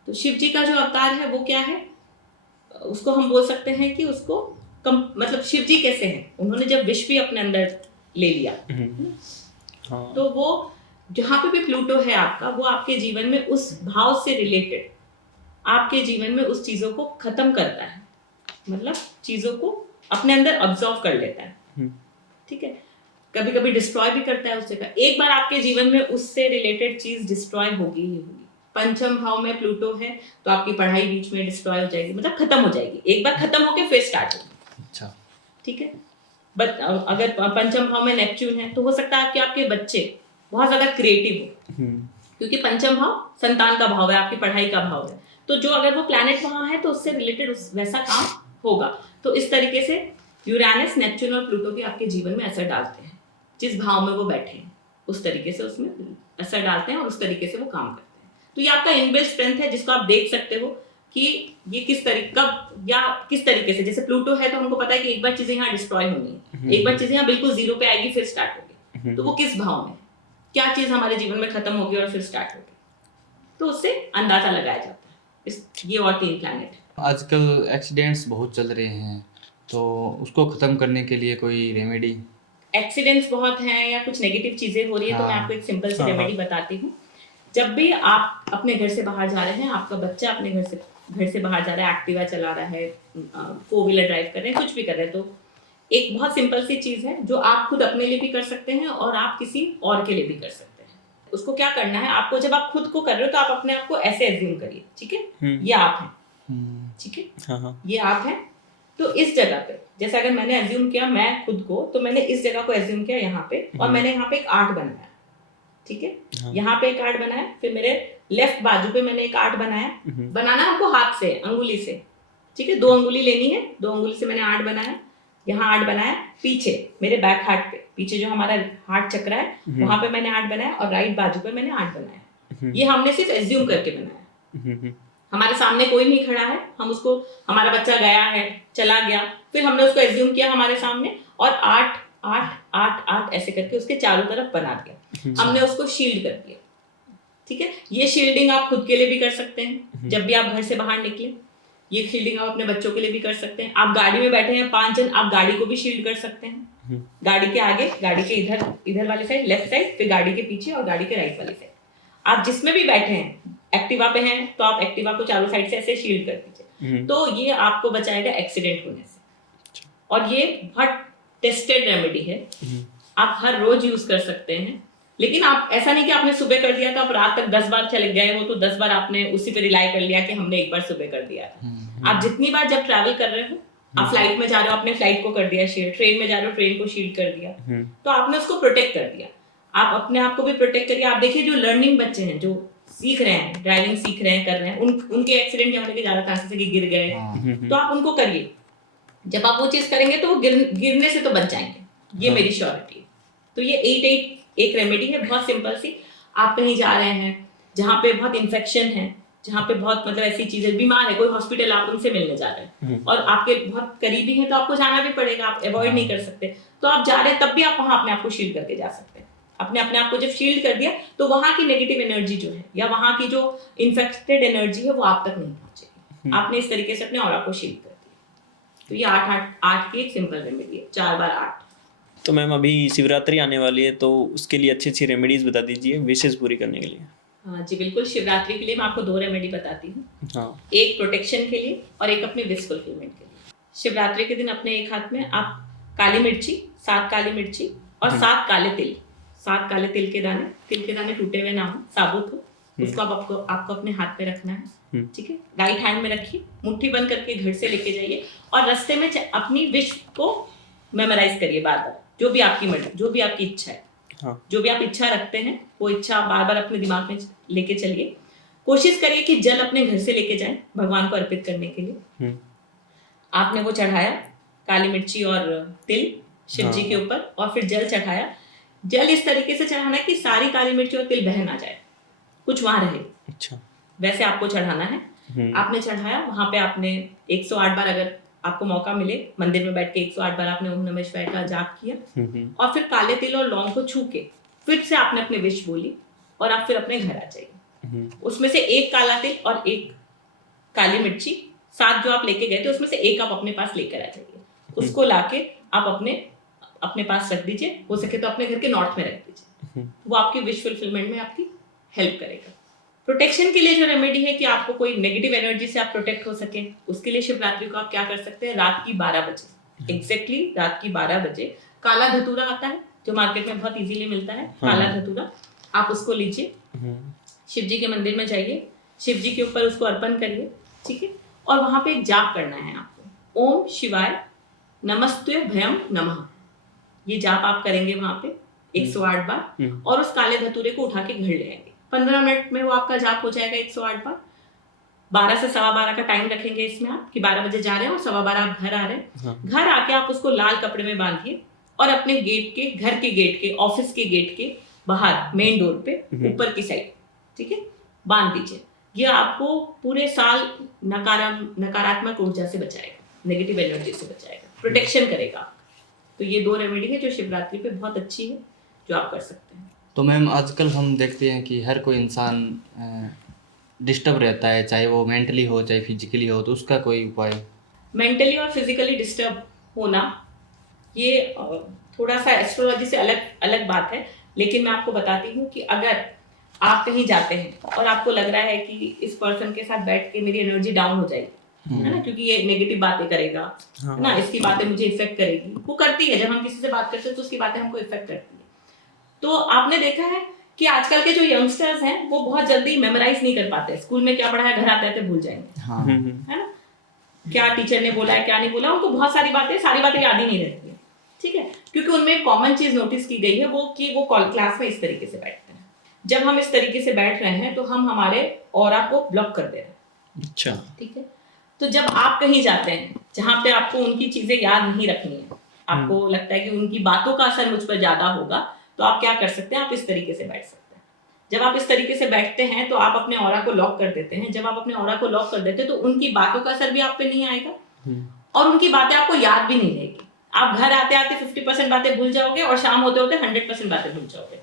तो शिव जी का जो अवतार है वो क्या है, उसको हम बोल सकते हैं कि उसको मतलब शिव जी कैसे हैं, उन्होंने जब विष भी अपने अंदर ले लिया, तो वो जहाँ पे भी प्लूटो है आपका, वो आपके जीवन में उस भाव से रिलेटेड आपके जीवन में उस चीजों को खत्म करता है, मतलब चीजों को अपने अंदर ऑब्जर्व कर लेता है। ठीक है, कभी कभी डिस्ट्रॉय भी करता है उस जगह। एक बार आपके जीवन में उससे रिलेटेड चीज डिस्ट्रॉय होगी ही होगी। पंचम भाव में प्लूटो है तो आपकी पढ़ाई बीच में डिस्ट्रॉय हो जाएगी, मतलब खत्म हो जाएगी। एक बार खत्म होके फिर स्टार्ट होगी। अच्छा। ठीक है। बट अगर पंचम भाव में नेपच्यून है तो हो सकता है कि आपके बच्चे बहुत ज्यादा क्रिएटिव हो, क्योंकि पंचम भाव संतान का भाव है, आपकी पढ़ाई का भाव है। तो जो अगर वो प्लैनेट वहां है तो उससे रिलेटेड वैसा काम होगा। तो इस तरीके से यूरेनस, नेपच्यून और प्लूटो भी आपके जीवन में असर डालते हैं। जिस भाव में वो बैठे हैं उस तरीके से उसमें असर डालते हैं और उस तरीके से वो काम करते हैं। तो ये आपका इनबिल्ट स्ट्रेंथ है, जिसको आप देख सकते हो कि ये किस तरीके या किस तरीके से। जैसे प्लूटो है तो हमको पता है कि एक बार चीजें यहाँ डिस्ट्रॉय होंगी, एक बार चीजें यहाँ बिल्कुल जीरो पे आएगी फिर स्टार्ट होगी। तो वो किस भाव में क्या चीज हमारे जीवन में खत्म होगी और फिर स्टार्ट होगी, तो उससे अंदाजा लगाया जाता है। ये और 3 प्लैनेट। आजकल एक्सीडेंट्स बहुत चल रहे हैं, तो उसको ख़त्म करने के लिए कोई रेमेडी? एक्सीडेंट्स बहुत हैं या कुछ नेगेटिव चीजें हो रही है तो मैं आपको एक सिंपल सी रेमेडी बताती हूँ। जब भी आप अपने घर से बाहर जा रहे हैं, आपका बच्चा अपने घर से बाहर जा रहा है, एक्टिवा चला रहा है, 4 व्हीलर ड्राइव कर रहे हैं, कुछ भी कर रहे हैं, तो एक बहुत सिंपल सी चीज है जो आप खुद अपने लिए भी कर सकते हैं और आप किसी और के लिए भी कर सकते हैं। उसको क्या करना है, आपको जब आप खुद को कर रहे हो तो आप अपने आप को ऐसे एज्यूम करिए, ठीक है, ये आप हैं, ठीक है, ये आप हैं। तो इस जगह पे जैसे अगर मैंने एज्यूम किया मैं खुद को, तो मैंने इस जगह को एज्यूम किया यहाँ पे, और मैंने यहाँ पे एक आर्ट बनाया, ठीक है, यहाँ पे एक आर्ट बनाया, फिर मेरे लेफ्ट बाजू पे मैंने एक आर्ट बनाया। बनाना हमको हाथ से, अंगुली से, ठीक है, 2 अंगुली लेनी है, 2 अंगुली से मैंने आर्ट बनाया, यहाँ आर्ट बनाया, पीछे मेरे बैक हार्ट पे, पीछे जो हमारा हार्ट चक्र है वहां पे मैंने आर्ट बनाया, और राइट बाजू पे मैंने आर्ट बनाया। ये हमने सिर्फ एज्यूम करके बनाया। हमारे सामने कोई नहीं खड़ा है, हम उसको, हमारा बच्चा गया है, चला गया, फिर हमने उसको एज्यूम किया हमारे सामने, और 8 8 8 8 ऐसे करके उसके चारों तरफ बना दिया। हमने उसको शील्ड कर दिया, ठीक है। ये शील्डिंग आप खुद के लिए भी कर सकते हैं जब भी आप घर से बाहर निकले। ये शील्डिंग आप अपने बच्चों के लिए भी कर सकते हैं। आप गाड़ी में बैठे हैं 5 जन, आप गाड़ी को भी शील्ड कर सकते हैं। गाड़ी के आगे, गाड़ी के इधर वाली साइड, लेफ्ट साइड, फिर गाड़ी के पीछे और गाड़ी के राइट वाली साइड। आप जिसमें भी बैठे हैं, एक्टिवा पे हैं तो आप एक्टिवा को चारों साइड से ऐसे शील्ड कर दीजिए। तो ये आपको बचाएगा एक्सीडेंट होने से। और ये बहुत टेस्टेड रेमेडी है, आप हर रोज यूज कर सकते हैं। लेकिन आप ऐसा नहीं कि आपने सुबह कर दिया तो आप रात तक 10 बार चले गए हो तो 10 बार आपने उसी पे रिलाई कर लिया कि हमने एक बार सुबह कर दिया था। आप जितनी बार जब ट्रैवल कर रहे हो, आप फ्लाइट में जा रहे हो, आपने फ्लाइट को कर दिया शील्ड, ट्रेन में जा रहे हो, ट्रेन को शील्ड कर दिया, तो आपने उसको प्रोटेक्ट कर दिया। आप अपने आप को भी प्रोटेक्ट करिए। आप देखिए जो लर्निंग बच्चे हैं, जो सीख रहे हैं, ड्राइविंग सीख रहे हैं, कर रहे हैं, उनके एक्सीडेंट होने के ज्यादा चांसेस है कि गिर गए, तो आप उनको करिए। जब आप वो चीज करेंगे तो वो गिरने से तो बच जाएंगे, ये मेरी श्योरिटी है। तो ये 8 एक रेमेडी है, बहुत सिंपल सी। आप कहीं जा रहे हैं जहाँ पे बहुत इन्फेक्शन है, जहाँ पे बहुत मतलब ऐसी चीजें, बीमार है कोई, हॉस्पिटल आप उनसे मिलने जा रहे हैं और आपके बहुत करीबी हैं तो आपको जाना भी पड़ेगा, आप अवॉइड नहीं कर सकते, तो आप जा रहे हैं तब भी आप वहाँ अपने आप को शील्ड करके जा सकते हैं। अपने आप को जब शील्ड कर दिया तो वहाँ की नेगेटिव एनर्जी जो है या वहाँ की जो इन्फेक्टेड एनर्जी है वो आप तक नहीं पहुंचेगी। आपने इस तरीके से अपने ऑरा को शील्ड कर दिया। तो ये 8 की एक सिंपल रेमेडी है, 4 बार 8। तो मैम अभी शिवरात्रि आने वाली है तो उसके लिए अच्छी अच्छी रेमेडीज बता दीजिए विशेष पूरी करने के लिए। हाँ जी बिल्कुल। शिवरात्रि के लिए मैं आपको 2 रेमेडी बताती हूँ। हाँ। एक प्रोटेक्शन के लिए और एक अपने विश फुलफिलमेंट के लिए। शिवरात्रि के दिन अपने एक हाथ में आप काली मिर्ची, 7 काली मिर्ची और 7 काले तिल, 7 काले तिल के दाने टूटे हुए ना हो, साबुत हो, उसको आपको अपने हाथ पे रखना है, ठीक है। राइट हैंड में रखिए, मुट्ठी बंद करके घर से लेके जाइए और रास्ते में अपनी विश को मेमोराइज करिए बार बार, जो भी आपकी मर्जी, जो भी आपकी इच्छा है। हाँ। जो भी आप इच्छा रखते हैं वो इच्छा बार बार अपने दिमाग में लेके चलिए। कोशिश करिए कि जल अपने घर से लेके जाएं भगवान को अर्पित करने के लिए। आपने वो चढ़ाया काली मिर्ची और तिल शिव जी के ऊपर, और फिर जल चढ़ाया। जल इस तरीके से चढ़ाना है कि सारी काली मिर्ची और तिल बह ना जाए, कुछ वहां रहे। अच्छा। वैसे आपको चढ़ाना है। आपने चढ़ाया, वहां पे आपने 108 बार, अगर आपको मौका मिले मंदिर में बैठ के 108 बार आपने ओम नमः शिवाय का जाप किया, और फिर काले तिल और लौंग को छू के फिर से आपने अपने विश बोली और आप फिर अपने घर आ जाइए। उसमें से 1 काला तिल और 1 काली मिर्ची, 7 जो आप लेके गए थे उसमें से 1 आप अपने पास लेकर आ जाइए। उसको लाके आप अपने पास रख दीजिए, हो सके तो अपने घर के नॉर्थ में रख दीजिए। वो आपकी विश फुलफिलमेंट में आपकी हेल्प करेगा। प्रोटेक्शन के लिए जो रेमेडी है कि आपको कोई नेगेटिव एनर्जी से आप प्रोटेक्ट हो सके, उसके लिए शिवरात्रि को आप क्या कर सकते हैं, रात की 12 बजे, एग्जैक्टली रात की 12 बजे काला धतूरा आता है, जो मार्केट में बहुत इजीली मिलता है, काला धतूरा, आप उसको लीजिए, शिव जी के मंदिर में जाइए, शिव जी के ऊपर उसको अर्पण करिए, ठीक है। और वहां पे एक जाप करना है आपको, ओम शिवाय नमस्ते भयम नमः, ये जाप आप करेंगे वहां पे 108 बार, और उस काले धतूरे को उठा के घर ले आएंगे। 15 मिनट में वो आपका जाप हो जाएगा 108 बार। 12 से 12:15 का टाइम रखेंगे इसमें आप, कि 12 बजे जा रहे हैं और 12:15 आप घर आ रहे हैं। घर आके आप उसको लाल कपड़े में बांधिए और अपने गेट के, घर के गेट के, ऑफिस के गेट के बाहर मेन डोर पे ऊपर की साइड, ठीक है, बांध दीजिए। ये आपको पूरे साल नकारात्मक ऊर्जा से बचाएगा, नेगेटिव एनर्जी से बचाएगा, प्रोटेक्शन करेगा। तो ये 2 रेमेडी है जो शिवरात्रि पे बहुत अच्छी है, जो आप कर सकते हैं। तो मैम आजकल हम देखते हैं कि हर कोई इंसान डिस्टर्ब रहता है, चाहे वो मेंटली हो चाहे फिजिकली हो, तो उसका कोई उपाय? मेंटली और फिजिकली डिस्टर्ब होना ये थोड़ा सा एस्ट्रोलॉजी से अलग बात है, लेकिन मैं आपको बताती हूँ कि अगर आप कहीं जाते हैं और आपको लग रहा है कि इस पर्सन के साथ बैठ के मेरी एनर्जी डाउन हो जाएगी, है ना, क्योंकि ये नेगेटिव बातें करेगा, है ना, इसकी बातें मुझे इफेक्ट करेगी, वो करती है। जब हम किसी से बात करते हैं तो उसकी बातें हमको इफेक्ट करती है। तो आपने देखा है कि आजकल के जो यंगस्टर्स हैं वो बहुत जल्दी मेमोराइज नहीं कर पाते, स्कूल में क्या पढ़ाया घर आते आते भूल जाएंगे, हाँ। है ना, क्या टीचर ने बोला है क्या नहीं बोला, उनको बहुत सारी बातें याद ही नहीं रहती है, ठीक है, क्योंकि उनमें एक कॉमन चीज नोटिस की गई है वो कि वो क्लास में इस तरीके से बैठते हैं। जब हम इस तरीके से बैठ रहे हैं तो हम हमारे ऑरा को ब्लॉक कर दे रहे हैं, अच्छा, ठीक है। तो जब आप कहीं जाते हैं जहाँ पे आपको उनकी चीजें याद नहीं रखनी है, आपको लगता है कि उनकी बातों का असर मुझ पर ज्यादा होगा, तो आप क्या कर सकते हैं, आप इस तरीके से बैठ सकते हैं। जब आप इस तरीके से बैठते हैं तो आप अपने ऑरा को लॉक कर देते हैं। जब आप अपने ऑरा को लॉक कर देते हैं तो उनकी बातों का असर भी आप पे नहीं आएगा और उनकी बातें आपको याद भी नहीं रहेगी। आप घर आते आते 50% बातें भूल जाओगे और शाम होते होते 100% बातें भूल जाओगे,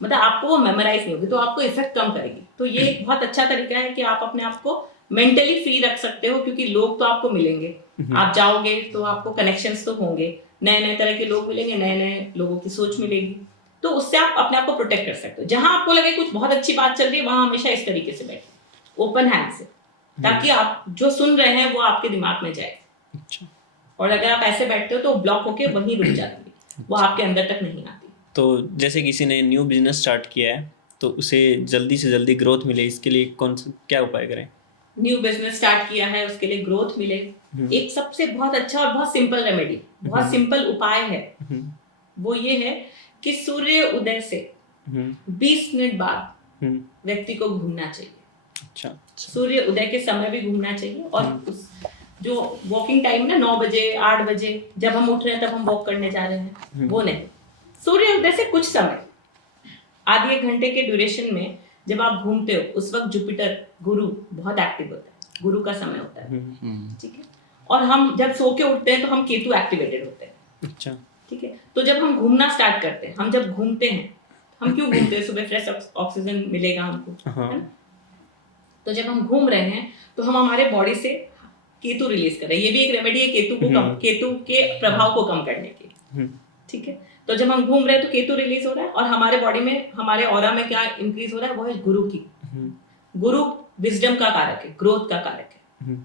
मतलब आपको वो मेमोराइज नहीं होगी, तो आपको इफेक्ट कम करेगी। तो ये एक बहुत अच्छा तरीका है कि आप अपने आप को मेंटली फ्री रख सकते हो, क्योंकि लोग तो आपको मिलेंगे, आप जाओगे तो आपको कनेक्शंस तो होंगे, नए नए तरह के लोग मिलेंगे, नए नए लोगों की सोच मिलेगी, तो उससे आप अपने आप को प्रोटेक्ट कर सकते हो। जहां आपको लगे कुछ बहुत अच्छी बात चल रही है वहां हमेशा इस तरीके से बैठे, ओपन हैंड से, ताकि आप जो सुन रहे हैं वो आपके दिमाग में जाए। अच्छा। और अगर आप ऐसे बैठते हो तो ब्लॉक होके वहीं रुक जाती है, वो आपके अंदर तक नहीं आती। तो जैसे किसी ने न्यू बिजनेस स्टार्ट किया है तो उसे जल्दी से जल्दी ग्रोथ मिले, इसके लिए क्या उपाय करें? न्यू बिजनेस स्टार्ट किया है उसके लिए ग्रोथ मिले, एक सबसे बहुत अच्छा और बहुत सिंपल रेमेडी, बहुत सिंपल उपाय है, वो ये है कि सूर्य उदय से 20 मिनट बाद व्यक्ति को घूमना चाहिए। अच्छा। सूर्य उदय के समय भी घूमना चाहिए, और उस जो वॉकिंग टाइम ना 9 बजे 8 बजे जब हम उठ रहे हैं तब हम वॉक करने जा रहे हैं, वो नहीं, सूर्य उदय से कुछ समय, आधे 1 घंटे के ड्यूरेशन में जब आप घूमते हो उस वक्त जुपिटर गुरु बहुत एक्टिव होता है, गुरु का समय होता है, ठीक है। और हम जब सो के उठते हैं तो हम केतु एक्टिवेटेड होते हैं, अच्छा, ठीक है। तो जब हम घूमना स्टार्ट करते हैं, हम जब घूमते हैं, हम क्यों घूमते हैं, सुबह फ्रेश ऑक्सीजन मिलेगा हमको, है ना। तो जब हम घूम रहे हैं तो हम हमारे बॉडी से केतु रिलीज कर रहे हैं, ये भी एक रेमेडी है केतु के प्रभाव को कम करने की, ठीक है। तो जब हम घूम रहे हैं तो केतु रिलीज हो रहा है और हमारे बॉडी में, हमारे ऑरा में क्या इंक्रीज हो रहा है, वो है गुरु की, गुरु विजडम का कारक है, ग्रोथ का कारक है।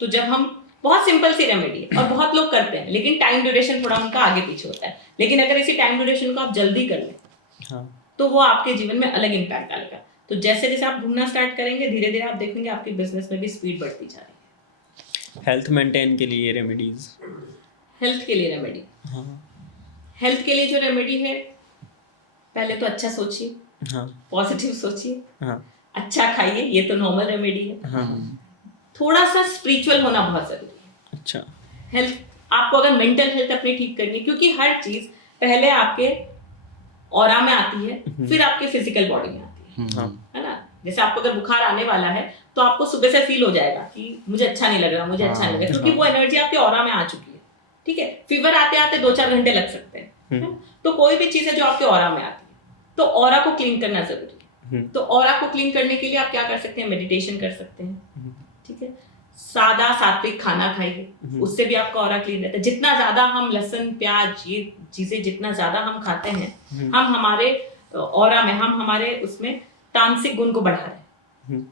तो जब हम, बहुत सिंपल सी रेमेडी है और बहुत लोग करते हैं, लेकिन टाइम ड्यूरेशन थोड़ा उनका आगे पीछे होता है, लेकिन अगर इसी टाइम ड्यूरेशन को आप जल्दी कर लें तो वो आपके जीवन में अलग इम्पैक्ट डालेगा। तो जैसे जैसे आप घूमना स्टार्ट करेंगे धीरे धीरे आप देखेंगे आपके बिजनेस में भी स्पीड बढ़ती जा रही है। हेल्थ मेंटेन के लिए रेमेडीज, हेल्थ के लिए रेमेडी, हेल्थ के लिए जो रेमेडी है, पहले तो अच्छा सोचिए, पॉजिटिव सोचिए, अच्छा खाइए, ये तो नॉर्मल रेमेडी है। थोड़ा सा स्पिरिचुअल होना बहुत जरूरी है। अच्छा, हेल्थ, आपको अगर मेंटल हेल्थ अपनी ठीक करनी है, क्योंकि हर चीज पहले आपके ऑरा में आती है, फिर आपके फिजिकल बॉडी में आती है ना। जैसे आपको अगर बुखार आने वाला है तो आपको सुबह से फील हो जाएगा कि मुझे अच्छा नहीं लग रहा, मुझे अच्छा नहीं लग रहा, क्योंकि वो एनर्जी आपके ऑरा में आ चुकी है, ठीक है। फीवर आते आते 2-4 घंटे लग सकते हैं, तो कोई भी चीज है जो आपके ऑरा में आती है, तो ऑरा को क्लीन करना जरूरी है। तो ऑरा को क्लीन करने के लिए आप क्या कर सकते हैं, मेडिटेशन कर सकते हैं, ठीक है। सादा सात्विक खाना खाइए, उससे भी आपका ऑरा क्लीन रहता है। जितना ज्यादा हम लहसुन प्याज ये चीजें जितना ज्यादा हम खाते हैं, हम हमारे ऑरा में, हम हमारे उसमें तामसिक गुण को बढ़ा रहे हैं,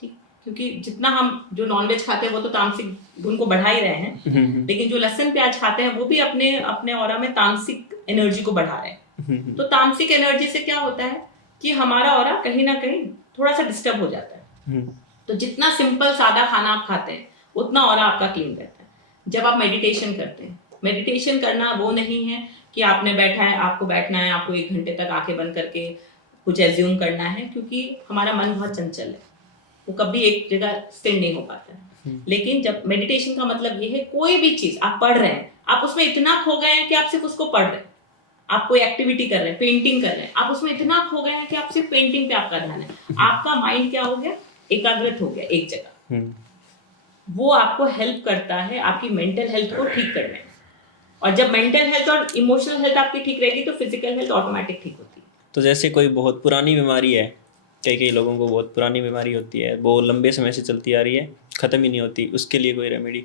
ठीक, क्योंकि जितना हम जो नॉनवेज खाते हैं वो तो तामसिक गुण को बढ़ा ही रहे हैं, लेकिन जो लहसुन प्याज खाते हैं वो भी अपने अपने ऑरा में तामसिक एनर्जी को बढ़ा रहे हैं। तो तामसिक एनर्जी से क्या होता है कि हमारा ऑरा कहीं ना कहीं थोड़ा सा डिस्टर्ब हो जाता है। तो जितना सिंपल सादा खाना आप खाते हैं उतना ऑरा आपका क्लीन रहता है। जब आप मेडिटेशन करते हैं, मेडिटेशन करना वो नहीं है कि आपने बैठा है, आपको बैठना है, आपको 1 घंटे तक आंखें बंद करके कुछ एज्यूम करना है, क्योंकि हमारा मन बहुत चंचल है, वो कभी एक जगह स्थिर नहीं हो पाता है। लेकिन जब मेडिटेशन का मतलब ये है, कोई भी चीज आप पढ़ रहे हैं, आप उसमें इतना खो गए हैं कि आप सिर्फ उसको पढ़ रहे हैं। आप कोई एक्टिविटी कर रहे हैं, पेंटिंग कर रहे हैं, आप उसमें इतना खो गए हैं कि आप सिर्फ पेंटिंग पे आपका ध्यान है। आपका माइंड क्या हो गया, एकाग्रित हो गया एक जगह। वो आपको हेल्प करता है आपकी मेंटल हेल्थ को ठीक करने में। और जब मेंटल हेल्थ और इमोशनल हेल्थ आपकी ठीक रहेगी तो फिजिकल हेल्थ ऑटोमेटिक ठीक होती है। तो जैसे कोई बहुत पुरानी बीमारी है, कई लोगों को बहुत पुरानी बीमारी होती है, वो लंबे समय से चलती आ रही है, ख़त्म ही नहीं होती, उसके लिए कोई रेमेडी?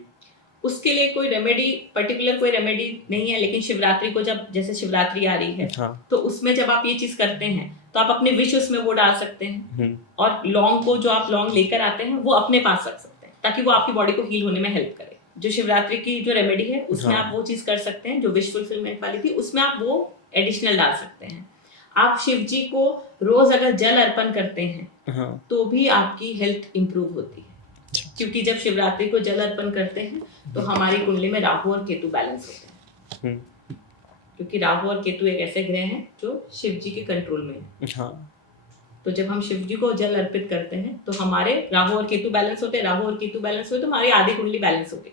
उसके लिए कोई रेमेडी, पर्टिकुलर कोई रेमेडी नहीं है। लेकिन शिवरात्रि को जब, जैसे शिवरात्रि आ रही है, हाँ। तो उसमें जब आप ये चीज़ करते हैं तो आप अपने विश उसमें वो डाल सकते हैं। और लौंग को, जो आप लौंग लेकर आते हैं, वो अपने पास रख सकते हैं ताकि वो आपकी बॉडी को हील होने में हेल्प करे। जो शिवरात्रि की जो रेमेडी है उसमें आप वो चीज़ कर सकते हैं जो विश फुलफिलमेंट वाली थी, उसमें आप वो एडिशनल डाल सकते हैं। आप शिव जी को रोज अगर जल अर्पण करते हैं तो भी आपकी हेल्थ इंप्रूव होती है, क्योंकि जब शिवरात्रि को जल अर्पण करते हैं तो हमारी कुंडली में राहु और केतु बैलेंस होते हैं, क्योंकि राहु और केतु एक ऐसे ग्रह हैं जो शिव जी के कंट्रोल में है। तो जब हम शिव जी को जल अर्पित करते हैं तो हमारे राहु और केतु बैलेंस होते हैं, राहु और केतु बैलेंस हुए तो हमारी आधी कुंडली बैलेंस हो गई,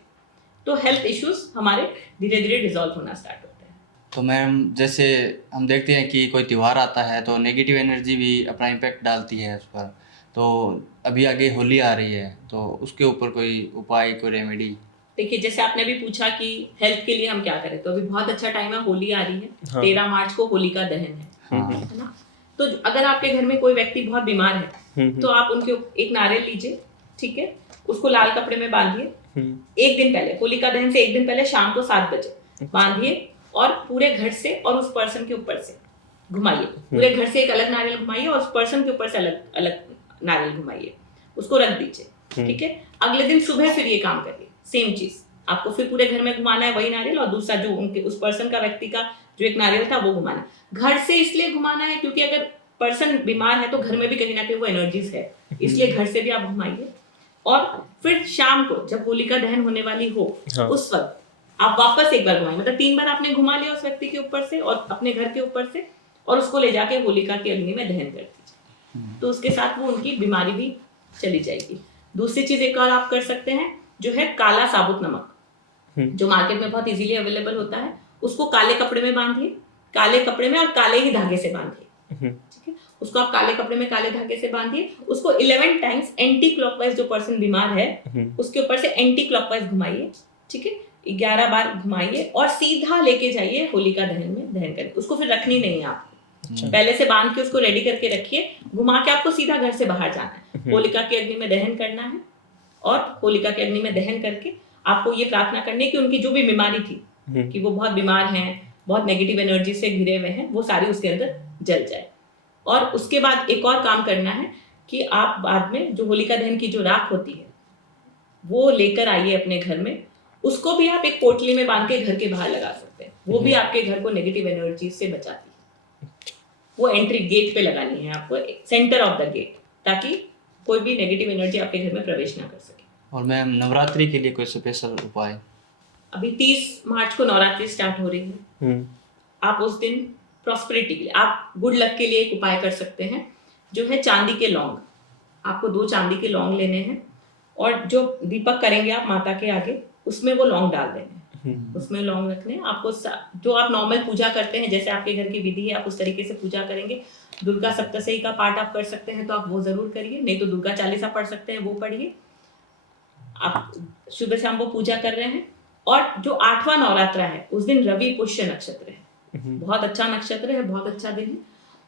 तो हेल्थ इश्यूज हमारे धीरे धीरे डिसॉल्व होना स्टार्ट होते हैं। तो मैम, जैसे हम देखते हैं कि कोई त्यौहार आता है तो नेगेटिव एनर्जी भी अपना इम्पैक्ट डालती है उस पर। तो अभी आगे होली आ रही है, तो उसके ऊपर कोई उपाय, कोई रेमेडी? देखिए, जैसे आपने भी पूछा कि हेल्थ के लिए हम क्या करें, तो अभी बहुत अच्छा टाइम है, होली आ रही है। 13 मार्च को होलिका दहन है ना। तो अगर आपके घर में कोई व्यक्ति बहुत बीमार है तो आप उनके एक नारियल लीजिए, ठीक है, उसको लाल कपड़े में बांधिए। एक दिन पहले, होलिका दहन से एक दिन पहले शाम को 7 बजे बांधिए और पूरे घर से और उस पर्सन के ऊपर से घुमाइए। पूरे घर से एक अलग नारियल घुमाइए और उस पर्सन के ऊपर से अलग अलग नारियल घुमाइए, उसको रख दीजिए, ठीक है। अगले दिन सुबह फिर ये काम करिए, सेम चीज आपको फिर पूरे घर में घुमाना है, वही नारियल, और दूसरा जो उनके उस पर्सन का, व्यक्ति का जो एक नारियल था वो घुमाना। घर से इसलिए घुमाना है क्योंकि अगर पर्सन बीमार है तो घर में भी कहीं ना कहीं वो एनर्जीज है, इसलिए घर से भी आप घुमाइए। और फिर शाम को जब होलिका दहन होने वाली हो, उस वक्त आप वापस एक बार घुमाइए, मतलब 3 बार आपने घुमा लिया उस व्यक्ति के ऊपर से और अपने घर के ऊपर से, और उसको ले जाके होलिका की अग्नि में दहन कर दीजिए। तो उसके साथ वो उनकी बीमारी भी चली जाएगी। दूसरी चीज एक और आप कर सकते हैं, जो है काला साबुत नमक, जो मार्केट में बहुत इजीली अवेलेबल होता है, उसको काले कपड़े में बांधिए, काले कपड़े में और काले ही धागे से बांधिए, ठीक है। उसको आप काले कपड़े में काले धागे से बांधिए, उसको 11 टाइम्स एंटी क्लॉकवाइज, जो पर्सन बीमार है उसके ऊपर से एंटी क्लॉकवाइज घुमाइए, ठीक है, 11 बार घुमाइए और सीधा लेके जाइए होलिका दहन में दहन करें। उसको फिर रखनी नहीं है आपको, पहले से बांध के उसको रेडी करके रखिए, घुमा के आपको सीधा घर से बाहर जाना है, होलिका की अग्नि में दहन करना है। और होलिका की अग्नि में दहन करके आपको ये प्रार्थना करनी है कि उनकी जो भी बीमारी थी, कि वो बहुत बीमार हैं, बहुत नेगेटिव एनर्जी से घिरे हुए हैं, वो सारी उसके अंदर जल जाए। और उसके बाद एक और काम करना है कि आप बाद में जो होलिका दहन की जो राख होती है वो लेकर आइए अपने घर में, उसको भी आप एक पोटली में बांध के घर के बाहर लगा सकते हैं, वो भी आपके घर को नेगेटिव एनर्जी से बचाती है। वो एंट्री गेट पे लगानी है आपको, सेंटर ऑफ द गेट, ताकि कोई भी नेगेटिव एनर्जी आपके घर में प्रवेश ना कर सके। और मैम, नवरात्रि के लिए कोई स्पेशल उपाय? अभी 30 मार्च को नवरात्रि स्टार्ट हो रही है। आप उस दिन प्रॉस्पेरिटी के लिए, आप गुड लक के लिए एक उपाय कर सकते हैं, जो है चांदी के लौंग। आपको 2 चांदी के लौंग लेने हैं और जो दीपक करेंगे आप माता के आगे, उसमें वो लौंग डाल देने हैं, उसमें लौंग रखने हैं। आपको जो आप नॉर्मल पूजा करते हैं, जैसे आपके घर की विधि है, आप उस तरीके से पूजा करेंगे। दुर्गा सप्तशती का पाठ आप कर सकते हैं तो आप वो जरूर करिए, नहीं तो दुर्गा चालीसा पढ़ सकते हैं, वो पढ़िए। आप सुबह शाम वो पूजा कर रहे हैं। और जो 8वां नवरात्रा है, उस दिन रवि पुष्य नक्षत्र है, बहुत अच्छा नक्षत्र है, बहुत अच्छा दिन है।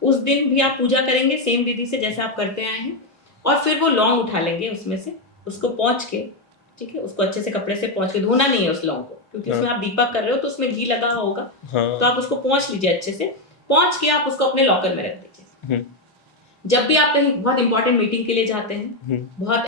उस दिन भी आप पूजा करेंगे सेम विधि से जैसे आप करते आए हैं, और फिर वो लौंग उठा लेंगे उसमें से, उसको पोंछ के, ठीक है, उसको अच्छे से कपड़े से पोंछ के, धोना नहीं है उस लौंग को, क्योंकि उसमें आप दीपक कर रहे हो तो उसमें घी लगा होगा, तो आप उसको पोंछ लीजिए अच्छे से। पोंछ के आप उसको अपने लॉकर में रख दीजिए। जब भी आप कहीं बहुत इंपॉर्टेंट मीटिंग के लिए जाते हैं, बहुत